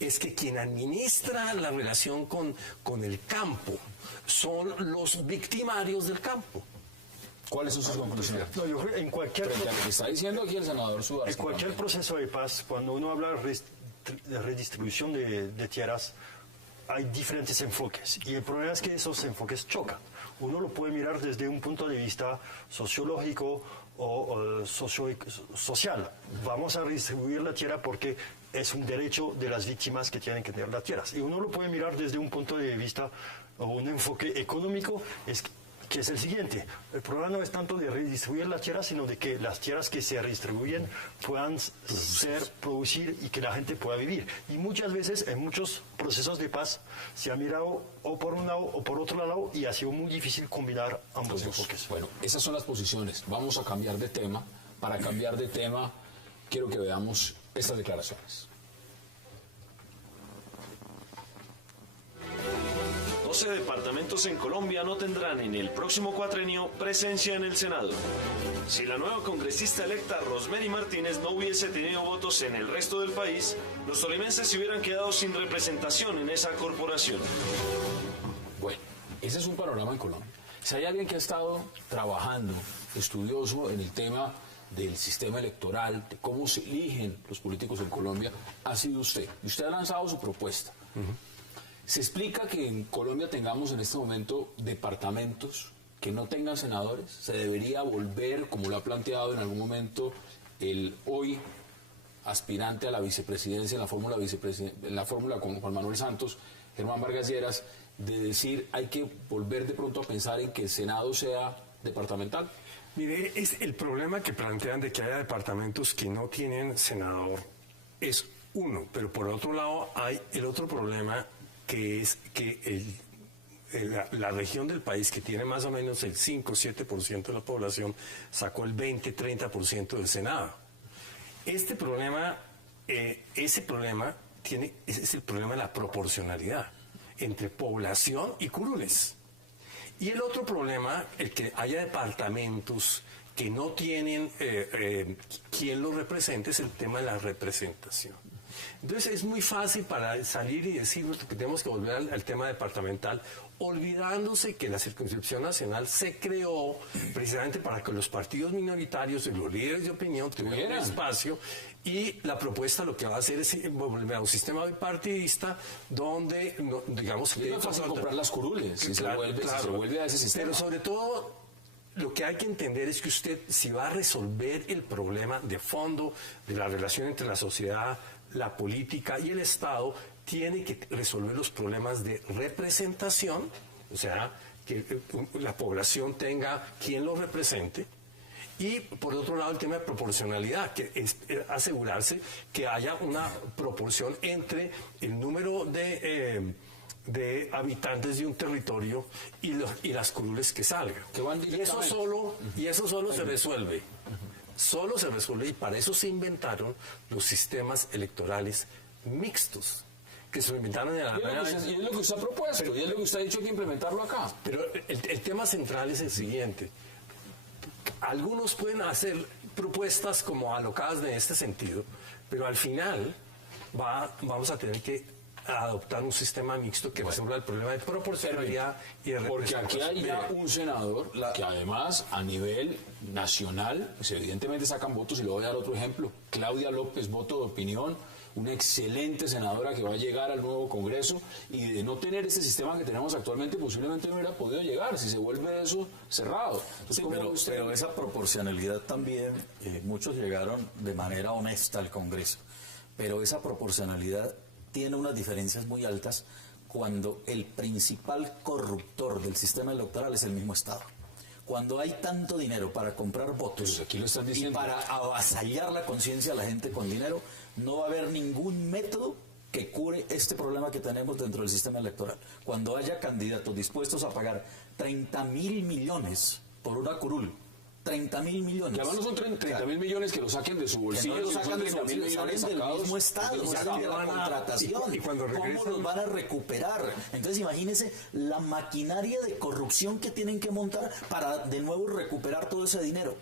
es que quien administra la relación con el campo son los victimarios del campo. ¿Cuáles son sus conclusiones? No, yo creo que en cualquier... Frente a lo que está diciendo aquí el senador Suárez. En cualquier proceso de paz, cuando uno habla de redistribución de tierras, hay diferentes enfoques. Y el problema es que esos enfoques chocan. Uno lo puede mirar desde un punto de vista sociológico o social. Vamos a redistribuir la tierra porque es un derecho de las víctimas que tienen que tener las tierras. Y uno lo puede mirar desde un punto de vista o un enfoque económico, que es el siguiente. El problema no es tanto de redistribuir las tierras, sino de que las tierras que se redistribuyen puedan producir y que la gente pueda vivir. Y muchas veces, en muchos procesos de paz, se ha mirado o por un lado o por otro lado y ha sido muy difícil combinar ambos enfoques. Bueno, esas son las posiciones. Vamos a cambiar de tema. Para cambiar de tema, quiero que veamos estas declaraciones. 12 departamentos en Colombia no tendrán en el próximo cuatrenio presencia en el Senado. Si la nueva congresista electa Rosemary Martínez no hubiese tenido votos en el resto del país, los tolimenses se hubieran quedado sin representación en esa corporación. Bueno, ese es un panorama en Colombia. Si hay alguien que ha estado trabajando, estudioso en el tema del sistema electoral, de cómo se eligen los políticos en Colombia, ha sido usted. Y usted ha lanzado su propuesta. Se explica que en Colombia tengamos en este momento departamentos que no tengan senadores. Se debería volver, como lo ha planteado en algún momento el hoy aspirante a la vicepresidencia en la fórmula con Juan Manuel Santos, Germán Vargas Lleras, de decir hay que volver de pronto a pensar en que el Senado sea departamental. Mire, es el problema que plantean de que haya departamentos que no tienen senador es uno, pero por otro lado hay el otro problema, que es que la región del país, que tiene más o menos el 5-7% de la población, sacó el 20-30% del Senado. Este problema, ese problema es el problema de la proporcionalidad entre población y curules. Y el otro problema, el que haya departamentos que no tienen quien los represente, es el tema de la representación. Entonces es muy fácil para salir y decir que tenemos que volver al tema departamental, olvidándose que la circunscripción nacional se creó precisamente para que los partidos minoritarios y los líderes de opinión tuvieran un espacio, y la propuesta lo que va a hacer es volver a un sistema bipartidista donde, digamos... Es muy fácil comprar las curules si se vuelve a ese sistema. Pero sobre todo, lo que hay que entender es que usted, si va a resolver el problema de fondo de la relación entre la sociedad, la política y el Estado, tiene que resolver los problemas de representación, o sea, que la población tenga quien lo represente, y por otro lado el tema de proporcionalidad, que es asegurarse que haya una proporción entre el número de habitantes de un territorio y las curules que salgan. Y eso solo se resuelve. Solo se resuelve, y para eso se inventaron los sistemas electorales mixtos, que se lo inventaron en la manera... Y es lo que usted ha propuesto, y es lo que usted ha dicho que implementarlo acá. Pero el tema central es el siguiente. Algunos pueden hacer propuestas como alocadas en este sentido, pero al final vamos a tener que adoptar un sistema mixto que resuelva el problema de proporcionalidad y de representación. Porque aquí hay ya un senador que además a nivel nacional, pues evidentemente sacan votos, y le voy a dar otro ejemplo: Claudia López, voto de opinión, una excelente senadora que va a llegar al nuevo Congreso, y de no tener este sistema que tenemos actualmente posiblemente no hubiera podido llegar si se vuelve eso cerrado. Entonces, sí, pero esa proporcionalidad también, muchos llegaron de manera honesta al Congreso, pero esa proporcionalidad tiene unas diferencias muy altas cuando el principal corruptor del sistema electoral es el mismo Estado. Cuando hay tanto dinero para comprar votos, pues aquí lo están diciendo, y para avasallar la conciencia de la gente con dinero, no va a haber ningún método que cure este problema que tenemos dentro del sistema electoral. Cuando haya candidatos dispuestos a pagar 30.000 millones por una curul, 30.000 millones. Que además no son 30.000 millones que lo saquen de su bolsillo, que no lo sacan de su bolsillo, salen del mismo Estado, salen de la contratación. Y cuando regresan, ¿cómo los van a recuperar? Entonces imagínense la maquinaria de corrupción que tienen que montar para de nuevo recuperar todo ese dinero.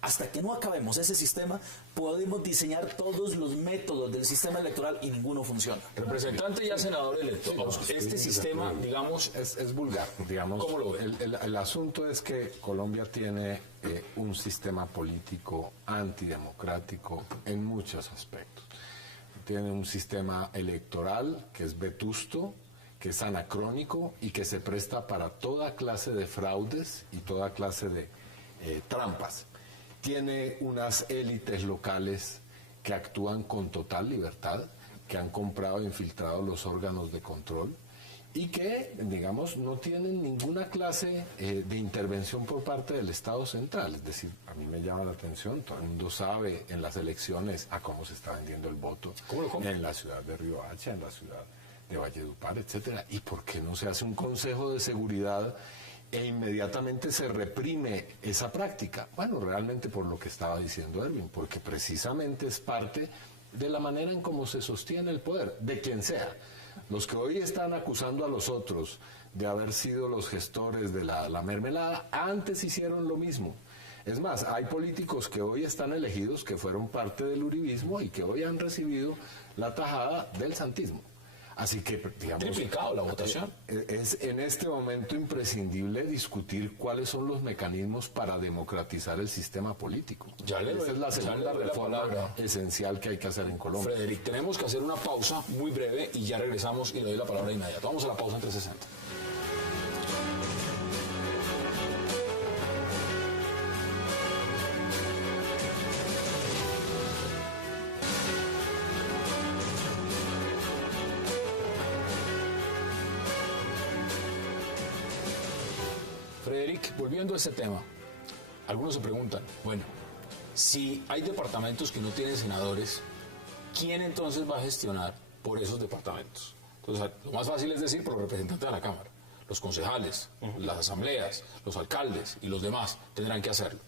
Hasta que no acabemos ese sistema, podemos diseñar todos los métodos del sistema electoral y ninguno funciona. Representante y ya senador electo, este sistema, digamos, es vulgar, digamos. ¿Cómo lo ve? El asunto es que Colombia tiene un sistema político antidemocrático en muchos aspectos. Tiene un sistema electoral que es vetusto, que es anacrónico y que se presta para toda clase de fraudes y toda clase de trampas. Tiene unas élites locales que actúan con total libertad, que han comprado e infiltrado los órganos de control y que, digamos, no tienen ninguna clase de intervención por parte del Estado central. Es decir, a mí me llama la atención, todo el mundo sabe en las elecciones a cómo se está vendiendo el voto en la ciudad de Riohacha, en la ciudad de Valledupar, etcétera. ¿Y por qué no se hace un consejo de seguridad e inmediatamente se reprime esa práctica? Bueno, realmente por lo que estaba diciendo Erwin, porque precisamente es parte de la manera en cómo se sostiene el poder, de quien sea. Los que hoy están acusando a los otros de haber sido los gestores de la mermelada, antes hicieron lo mismo. Es más, hay políticos que hoy están elegidos que fueron parte del uribismo y que hoy han recibido la tajada del santismo. Así que, digamos, triplicado la votación. Es en este momento imprescindible discutir cuáles son los mecanismos para democratizar el sistema político. Esa es la segunda reforma esencial que hay que hacer en Colombia. Frederic, tenemos que hacer una pausa muy breve y ya regresamos y le doy la palabra de inmediato. Vamos a la pausa en 360. Frederic, volviendo a este tema, algunos se preguntan, bueno, si hay departamentos que no tienen senadores, ¿quién entonces va a gestionar por esos departamentos? Entonces, lo más fácil es decir por los representantes de la Cámara, los concejales, las asambleas, los alcaldes y los demás tendrán que hacerlo.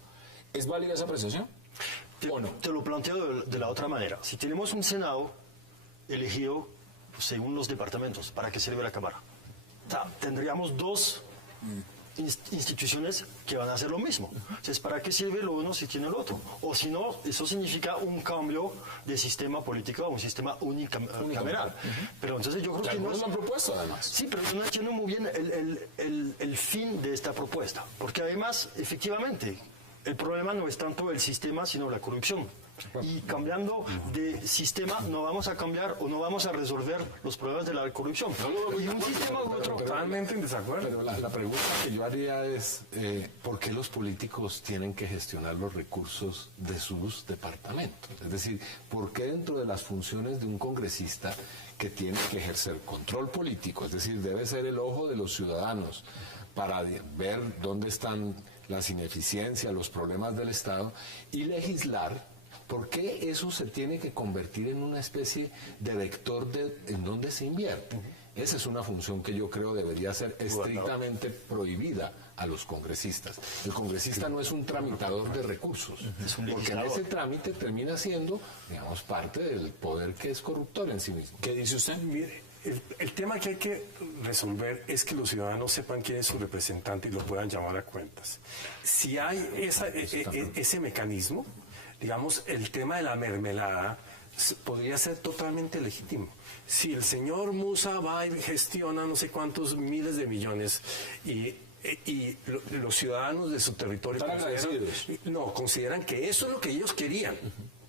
¿Es válida esa apreciación o no? Te lo planteo de la otra manera. Si tenemos un Senado elegido según los departamentos, ¿para qué sirve la Cámara? O sea, tendríamos dos instituciones que van a hacer lo mismo. Entonces, ¿para qué sirve lo uno si tiene el otro? O si no, eso significa un cambio de sistema político a un sistema unicameral. Pero entonces yo creo que no lo han propuesto además. Sí, pero yo no entiendo muy bien el fin de esta propuesta. Porque además, efectivamente, el problema no es tanto el sistema, sino la corrupción. Y cambiando de sistema no vamos a cambiar o no vamos a resolver los problemas de la corrupción. Y un sistema u otro. Totalmente en desacuerdo. Pero la pregunta que yo haría es, ¿por qué los políticos tienen que gestionar los recursos de sus departamentos? Es decir, ¿por qué dentro de las funciones de un congresista que tiene que ejercer control político, es decir, debe ser el ojo de los ciudadanos para ver dónde están las ineficiencias, los problemas del Estado, y legislar? ¿Por qué eso se tiene que convertir en una especie de vector en donde se invierte? Esa es una función que yo creo debería ser estrictamente prohibida a los congresistas. El congresista no es un tramitador de recursos, porque en ese trámite termina siendo, digamos, parte del poder que es corruptor en sí mismo. ¿Qué dice usted? Mire, el tema que hay que resolver es que los ciudadanos sepan quién es su representante y lo puedan llamar a cuentas. Si hay ese mecanismo, digamos, el tema de la mermelada podría ser totalmente legítimo. Si el señor Musa va y gestiona no sé cuántos miles de millones y los ciudadanos de su territorio consideran que eso es lo que ellos querían.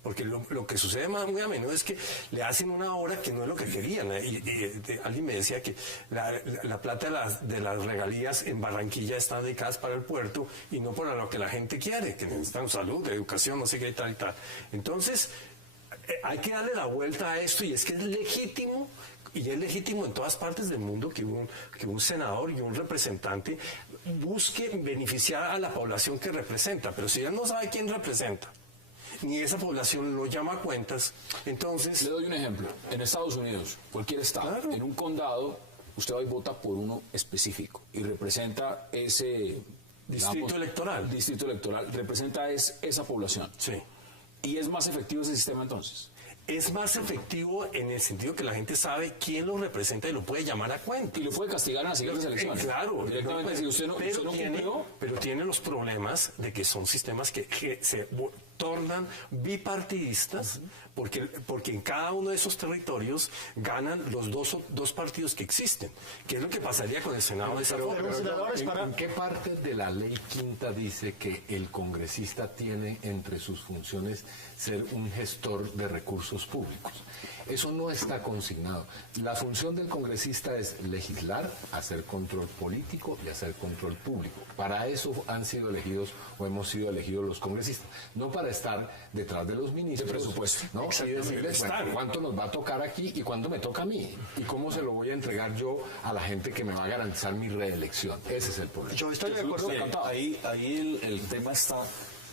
Porque lo que sucede muy a menudo es que le hacen una obra que no es lo que querían. Alguien me decía que la plata de las regalías en Barranquilla están dedicadas para el puerto y no para lo que la gente quiere, que necesitan salud, educación, no sé qué y tal y tal. Entonces, hay que darle la vuelta a esto y es que es legítimo. Y es legítimo en todas partes del mundo que un senador y un representante busque beneficiar a la población que representa. Pero si él no sabe quién representa, ni esa población lo llama a cuentas, entonces... Le doy un ejemplo. En Estados Unidos, cualquier estado, en un condado, usted va y vota por uno específico y representa ese... Distrito electoral. Distrito electoral, representa esa población. Sí. ¿Y es más efectivo ese sistema entonces? es más efectivo en el sentido que la gente sabe quién lo representa y lo puede llamar a cuenta. Y lo puede castigar en las siguientes elecciones. Claro. Directamente, si usted no cumplió. Pero tiene los problemas de que son sistemas que se tornan bipartidistas, porque en cada uno de esos territorios ganan los dos partidos que existen. ¿Qué es lo que pasaría con el Senado de esa forma? ¿En qué parte de la ley quinta dice que el congresista tiene entre sus funciones ser un gestor de recursos públicos? Eso no está consignado. La función del congresista es legislar, hacer control político y hacer control público. Para eso han sido elegidos o hemos sido elegidos los congresistas, no para estar detrás de los ministros de presupuesto, ¿no? Y decirles, bueno, cuánto nos va a tocar aquí y cuánto me toca a mí y cómo se lo voy a entregar yo a la gente que me va a garantizar mi reelección. Ese es el problema. Yo estoy de acuerdo. Ahí el tema está,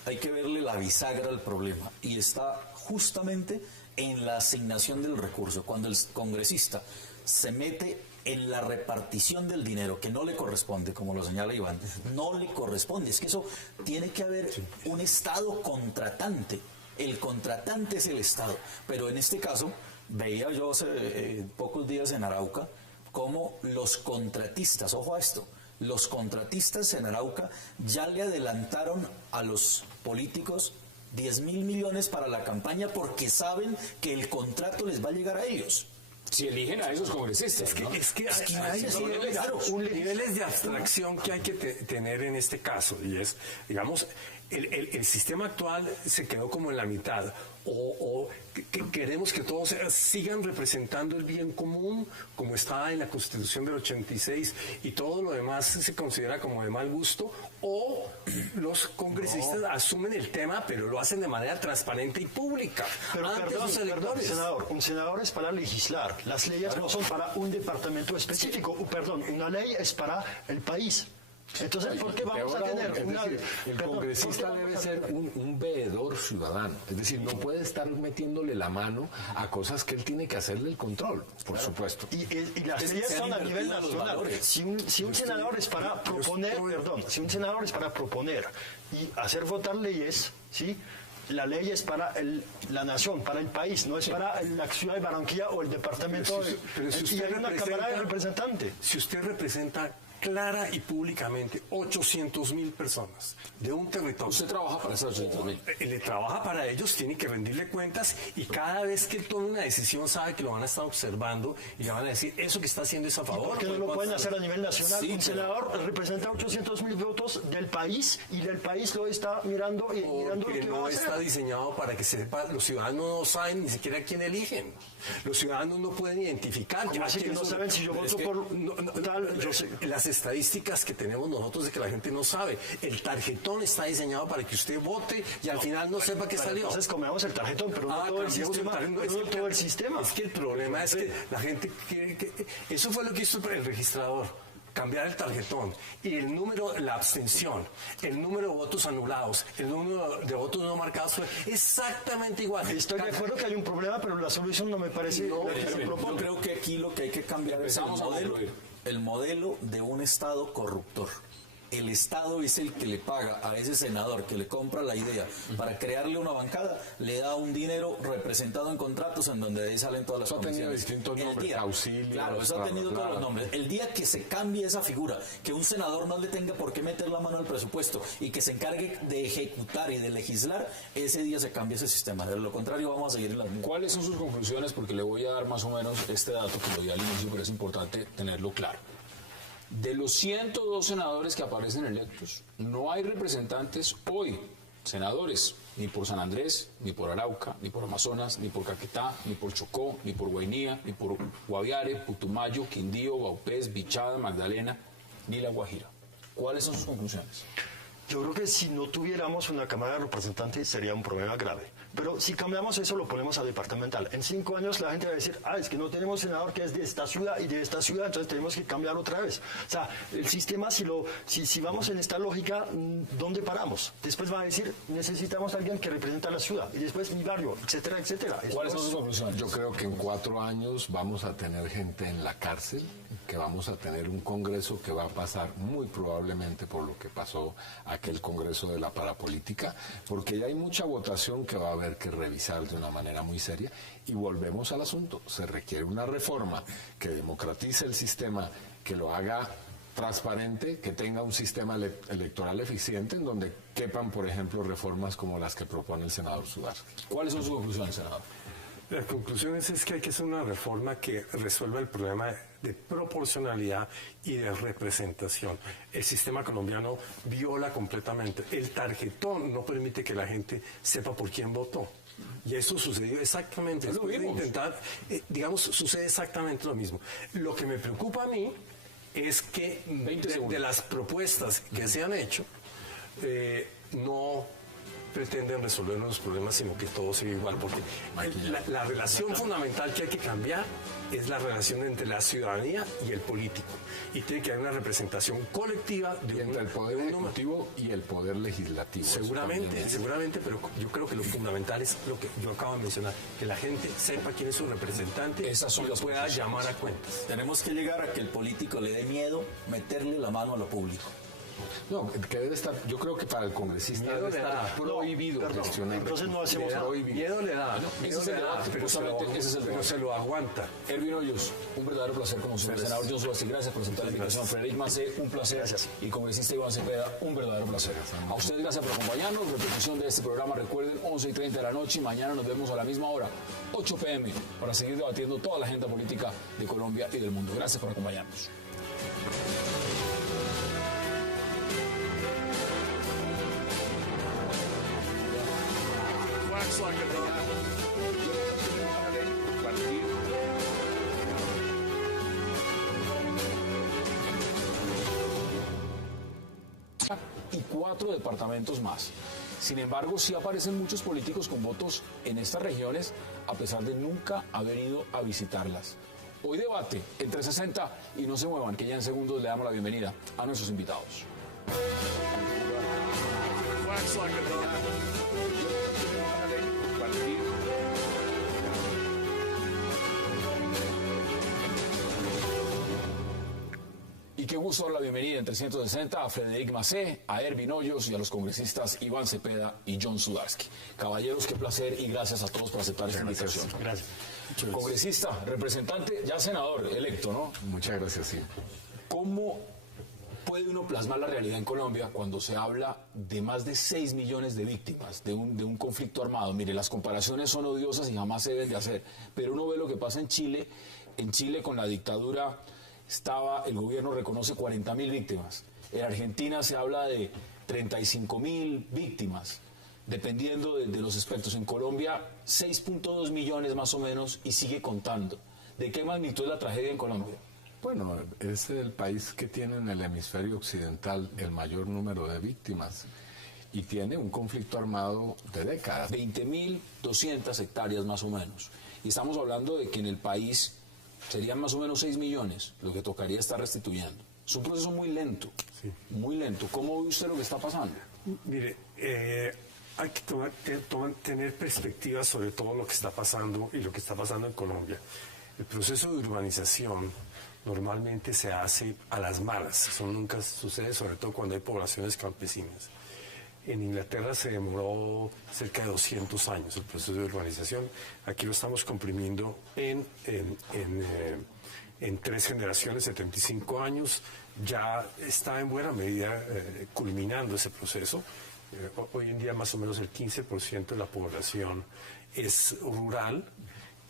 hay que verle la bisagra al problema y está justamente en la asignación del recurso. Cuando el congresista se mete en la repartición del dinero que no le corresponde, como lo señala Iván, no le corresponde. Es que eso tiene que haber un Estado contratante. El contratante es el Estado. Pero en este caso, veía yo hace pocos días en Arauca cómo los contratistas, ojo a esto, los contratistas en Arauca ya le adelantaron a los políticos 10.000 millones para la campaña porque saben que el contrato les va a llegar a ellos. Si eligen a esos congresistas. Es que hay niveles de abstracción que hay que tener en este caso, y es, digamos, el sistema actual se quedó como en la mitad, o queremos que todos sigan representando el bien común como está en la Constitución del 86 y todo lo demás se considera como de mal gusto, o los congresistas asumen el tema pero lo hacen de manera transparente y pública. Pero perdón, senador, un senador es para legislar, las leyes no son para un departamento específico, una ley es para el país. Entonces, ¿por qué vamos a tener el congresista debe ser un veedor ciudadano? Es decir, no puede estar metiéndole la mano a cosas que él tiene que hacerle el control, por supuesto. Y las leyes son a nivel nacional. Si un senador es para proponer, si un senador es para proponer y hacer votar leyes, ¿sí? La ley es para la nación, para el país, no es para la ciudad de Barranquilla o el departamento. Pero si y hay una cámara de representantes. Si usted representa clara y públicamente 800.000 personas de un territorio. Usted trabaja para esos 800.000. Le trabaja para ellos, tiene que rendirle cuentas y cada vez que él tome una decisión sabe que lo van a estar observando y le van a decir, eso que está haciendo es a favor. ¿Por qué no lo pueden hacer a nivel nacional? Sí, un senador representa 800.000 votos del país y del país lo está mirando y mirando lo que no va a hacer. Está diseñado para que sepa, los ciudadanos no saben ni siquiera quién eligen. Los ciudadanos no pueden identificar. Así que no saben si yo voto por tal, yo sé. Las estadísticas que tenemos nosotros de que la gente no sabe. El tarjetón está diseñado para que usted vote y al final no sepa qué salió. Entonces comemos el tarjetón, pero no todo el sistema. Todo el sistema. Es que el problema es que la gente quiere que... Eso fue lo que hizo el registrador. Cambiar el tarjetón y el número, la abstención, el número de votos anulados, el número de votos no marcados fue exactamente igual. Estoy de acuerdo que hay un problema, pero la solución no me parece. Yo creo que aquí lo que hay que cambiar es el modelo de un Estado corruptor. El Estado es el que le paga a ese senador que le compra la idea para crearle una bancada, le da un dinero representado en contratos en donde de ahí salen todas las comisiones. Eso ha tenido distintos nombres, auxilio. Claro, eso ha tenido todos los nombres. El día que se cambie esa figura, que un senador no le tenga por qué meter la mano al presupuesto y que se encargue de ejecutar y de legislar, ese día se cambia ese sistema. De lo contrario, vamos a seguir en la misma. ¿Cuáles son sus conclusiones? Porque le voy a dar más o menos este dato que lo di al inicio, pero es importante tenerlo claro. De los 102 senadores que aparecen electos, no hay representantes hoy, senadores, ni por San Andrés, ni por Arauca, ni por Amazonas, ni por Caquetá, ni por Chocó, ni por Guainía, ni por Guaviare, Putumayo, Quindío, Vaupés, Bichada, Magdalena, ni La Guajira. ¿Cuáles son sus conclusiones? Yo creo que si no tuviéramos una Cámara de Representantes sería un problema grave. Pero si cambiamos eso, lo ponemos a departamental. En 5 años la gente va a decir, es que no tenemos senador que es de esta ciudad y de esta ciudad, entonces tenemos que cambiar otra vez. O sea, el sistema, si vamos en esta lógica, ¿dónde paramos? Después va a decir, necesitamos a alguien que representa a la ciudad, y después mi barrio, etcétera, etcétera. ¿Cuáles son sus conclusiones? Yo creo que en 4 años vamos a tener gente en la cárcel, que vamos a tener un Congreso que va a pasar muy probablemente por lo que pasó aquel Congreso de la parapolítica, porque ya hay mucha votación que va a haber tener que revisar de una manera muy seria. Y volvemos al asunto, se requiere una reforma que democratice el sistema, que lo haga transparente, que tenga un sistema electoral eficiente en donde quepan, por ejemplo, reformas como las que propone el senador Sudársky. ¿Cuáles son sus conclusiones, senador? La conclusión es que hay que hacer una reforma que resuelva el problema de proporcionalidad y de representación. El sistema colombiano viola completamente. El tarjetón no permite que la gente sepa por quién votó. Y eso sucedió exactamente. Después de intentar, sucede exactamente lo mismo. Lo que me preocupa a mí es que de las propuestas que se han hecho, no pretenden resolver los problemas, sino que todo sigue igual, porque la relación fundamental que hay que cambiar es la relación entre la ciudadanía y el político, y tiene que haber una representación colectiva entre el poder ejecutivo y el poder legislativo. Seguramente, pero yo creo que lo fundamental es lo que yo acabo de mencionar, que la gente sepa quién es su representante y lo pueda llamar a cuentas. Tenemos que llegar a que el político le dé miedo meterle la mano a lo público. No, que debe estar, yo creo que para el congresista debe estar prohibido gestionar. Entonces no hacemos miedo le da, pero se lo aguanta. Erwin Hoyos, un verdadero placer como su senador John Sudársky, gracias por aceptar la invitación. Frederic Massé, un placer. Gracias. Y congresista Iván Cepeda, un verdadero placer. A ustedes gracias por acompañarnos. Repetición de este programa, recuerden, 11:30 de la noche, y mañana nos vemos a la misma hora, 8 p.m., para seguir debatiendo toda la agenda política de Colombia y del mundo. Gracias por acompañarnos. Y 4 departamentos más. Sin embargo, sí aparecen muchos políticos con votos en estas regiones, a pesar de nunca haber ido a visitarlas. Hoy debate en 360, y no se muevan, que ya en segundos le damos la bienvenida a nuestros invitados. Y qué gusto dar la bienvenida en 360 a Frederic Massé, a Erwin Hoyos y a los congresistas Iván Cepeda y John Sudársky. Caballeros, qué placer y gracias a todos por aceptar esta invitación. Gracias. Congresista, representante, ya senador electo, ¿no? Muchas gracias, sí. ¿Cómo puede uno plasmar la realidad en Colombia cuando se habla de más de 6 millones de víctimas de un conflicto armado? Mire, las comparaciones son odiosas y jamás se deben de hacer, pero uno ve lo que pasa en Chile. En Chile, con la dictadura, el gobierno reconoce 40.000 víctimas. En Argentina se habla de 35.000 víctimas, dependiendo de los aspectos. En Colombia, 6.2 millones más o menos, y sigue contando. ¿De qué magnitud es la tragedia en Colombia? Bueno, es el país que tiene en el hemisferio occidental el mayor número de víctimas y tiene un conflicto armado de décadas. 20.200 hectáreas más o menos. Y estamos hablando de que en el país serían más o menos 6 millones lo que tocaría estar restituyendo. Es un proceso muy lento, muy lento. ¿Cómo ve usted lo que está pasando? Mire, hay que tener perspectiva sobre todo lo que está pasando y lo que está pasando en Colombia. El proceso de urbanización normalmente se hace a las malas. Eso nunca sucede, sobre todo cuando hay poblaciones campesinas. En Inglaterra se demoró cerca de 200 años el proceso de urbanización. Aquí lo estamos comprimiendo en 3 generaciones, 75 años. Ya está en buena medida culminando ese proceso. Hoy en día más o menos el 15% de la población es rural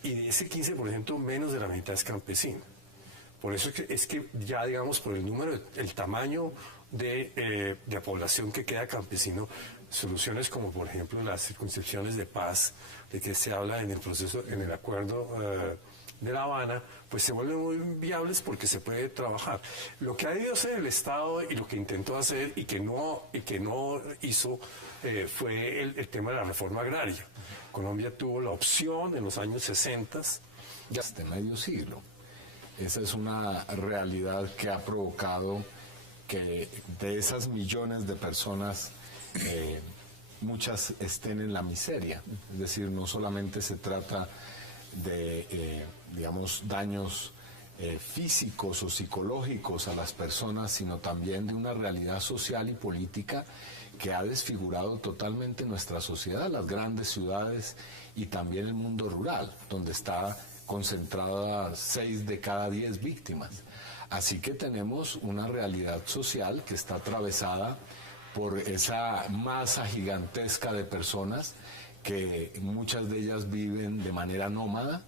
y de ese 15% menos de la mitad es campesina. Por eso es que ya, digamos, por el número, el tamaño de la población que queda campesino, soluciones como, por ejemplo, las circunscripciones de paz, de que se habla en el proceso, en el acuerdo de La Habana, pues se vuelven muy viables porque se puede trabajar. Lo que ha debido hacer el Estado y lo que intentó hacer y que no hizo fue el tema de la reforma agraria. Colombia tuvo la opción en los años 60. Hasta medio siglo. Esa es una realidad que ha provocado que de esas millones de personas, muchas estén en la miseria. Es decir, no solamente se trata de, digamos, daños físicos o psicológicos a las personas, sino también de una realidad social y política que ha desfigurado totalmente nuestra sociedad, las grandes ciudades y también el mundo rural, donde está concentrada 6 de cada 10 víctimas. Así que tenemos una realidad social que está atravesada por esa masa gigantesca de personas que muchas de ellas viven de manera nómada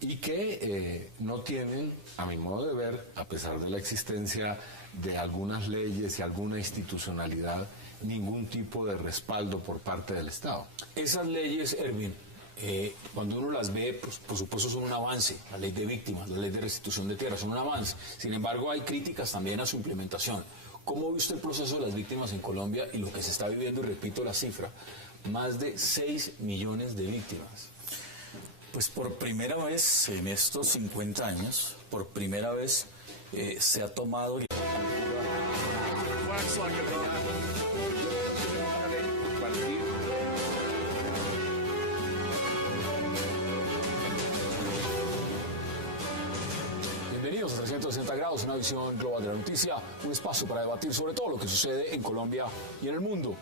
y que no tienen, a mi modo de ver, a pesar de la existencia de algunas leyes y alguna institucionalidad, ningún tipo de respaldo por parte del Estado. Esas leyes, Erwin, cuando uno las ve, pues, por supuesto son un avance. La ley de víctimas, la ley de restitución de tierras son un avance. Sin embargo, hay críticas también a su implementación. ¿Cómo ve usted el proceso de las víctimas en Colombia y lo que se está viviendo? Y repito la cifra, más de 6 millones de víctimas. Pues por primera vez en estos 50 años, por primera vez se ha tomado... Bienvenidos a 360 grados, una visión global de la noticia, un espacio para debatir sobre todo lo que sucede en Colombia y en el mundo.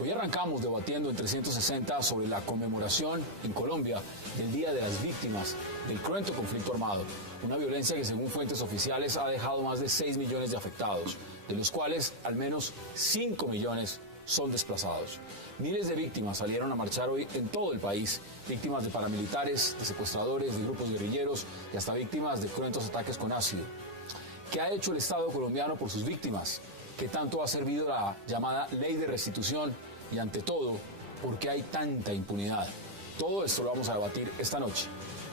Hoy arrancamos debatiendo en 360 sobre la conmemoración en Colombia del Día de las Víctimas del cruento conflicto armado, una violencia que según fuentes oficiales ha dejado más de 6 millones de afectados, de los cuales al menos 5 millones son desplazados. Miles de víctimas salieron a marchar hoy en todo el país, víctimas de paramilitares, de secuestradores, de grupos guerrilleros y hasta víctimas de cruentos ataques con ácido. ¿Qué ha hecho el Estado colombiano por sus víctimas? ¿Qué tanto ha servido la llamada ley de restitución? Y ante todo, ¿por qué hay tanta impunidad? Todo esto lo vamos a debatir esta noche.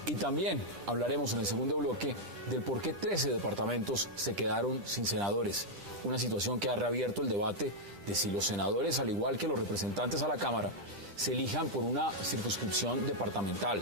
Y también hablaremos en el segundo bloque del por qué 13 departamentos se quedaron sin senadores. Una situación que ha reabierto el debate de si los senadores, al igual que los representantes a la Cámara, se elijan por una circunscripción departamental.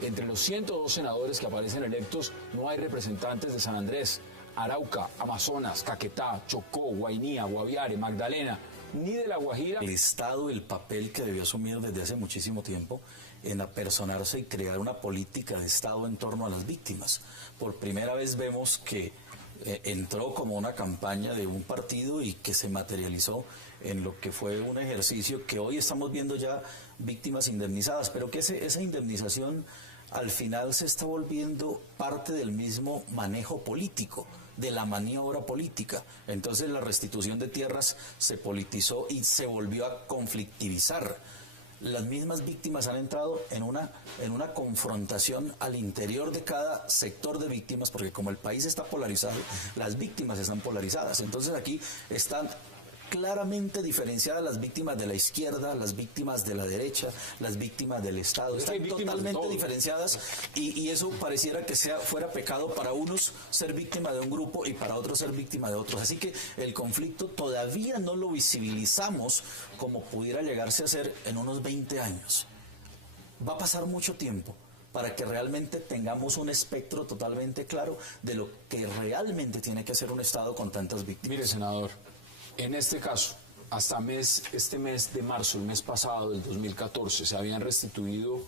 Entre los 102 senadores que aparecen electos no hay representantes de San Andrés, Arauca, Amazonas, Caquetá, Chocó, Guainía, Guaviare, Magdalena, ni de La Guajira. El Estado, el papel que debió asumir desde hace muchísimo tiempo en apersonarse y crear una política de Estado en torno a las víctimas. Por primera vez vemos que entró como una campaña de un partido y que se materializó en lo que fue un ejercicio que hoy estamos viendo ya víctimas indemnizadas, pero que esa indemnización al final se está volviendo parte del mismo manejo político, de la maniobra política. Entonces la restitución de tierras se politizó y se volvió a conflictivizar. Las mismas víctimas han entrado en una confrontación al interior de cada sector de víctimas, porque como el país está polarizado, las víctimas están polarizadas. Entonces aquí están claramente diferenciadas las víctimas de la izquierda, las víctimas de la derecha, las víctimas del Estado. Están totalmente diferenciadas y eso pareciera que fuera pecado para unos ser víctima de un grupo y para otros ser víctima de otros. Así que el conflicto todavía no lo visibilizamos como pudiera llegarse a ser en unos 20 años. Va a pasar mucho tiempo para que realmente tengamos un espectro totalmente claro de lo que realmente tiene que hacer un Estado con tantas víctimas. Mire, senador, en este caso, hasta este mes de marzo, el mes pasado del 2014, se habían restituido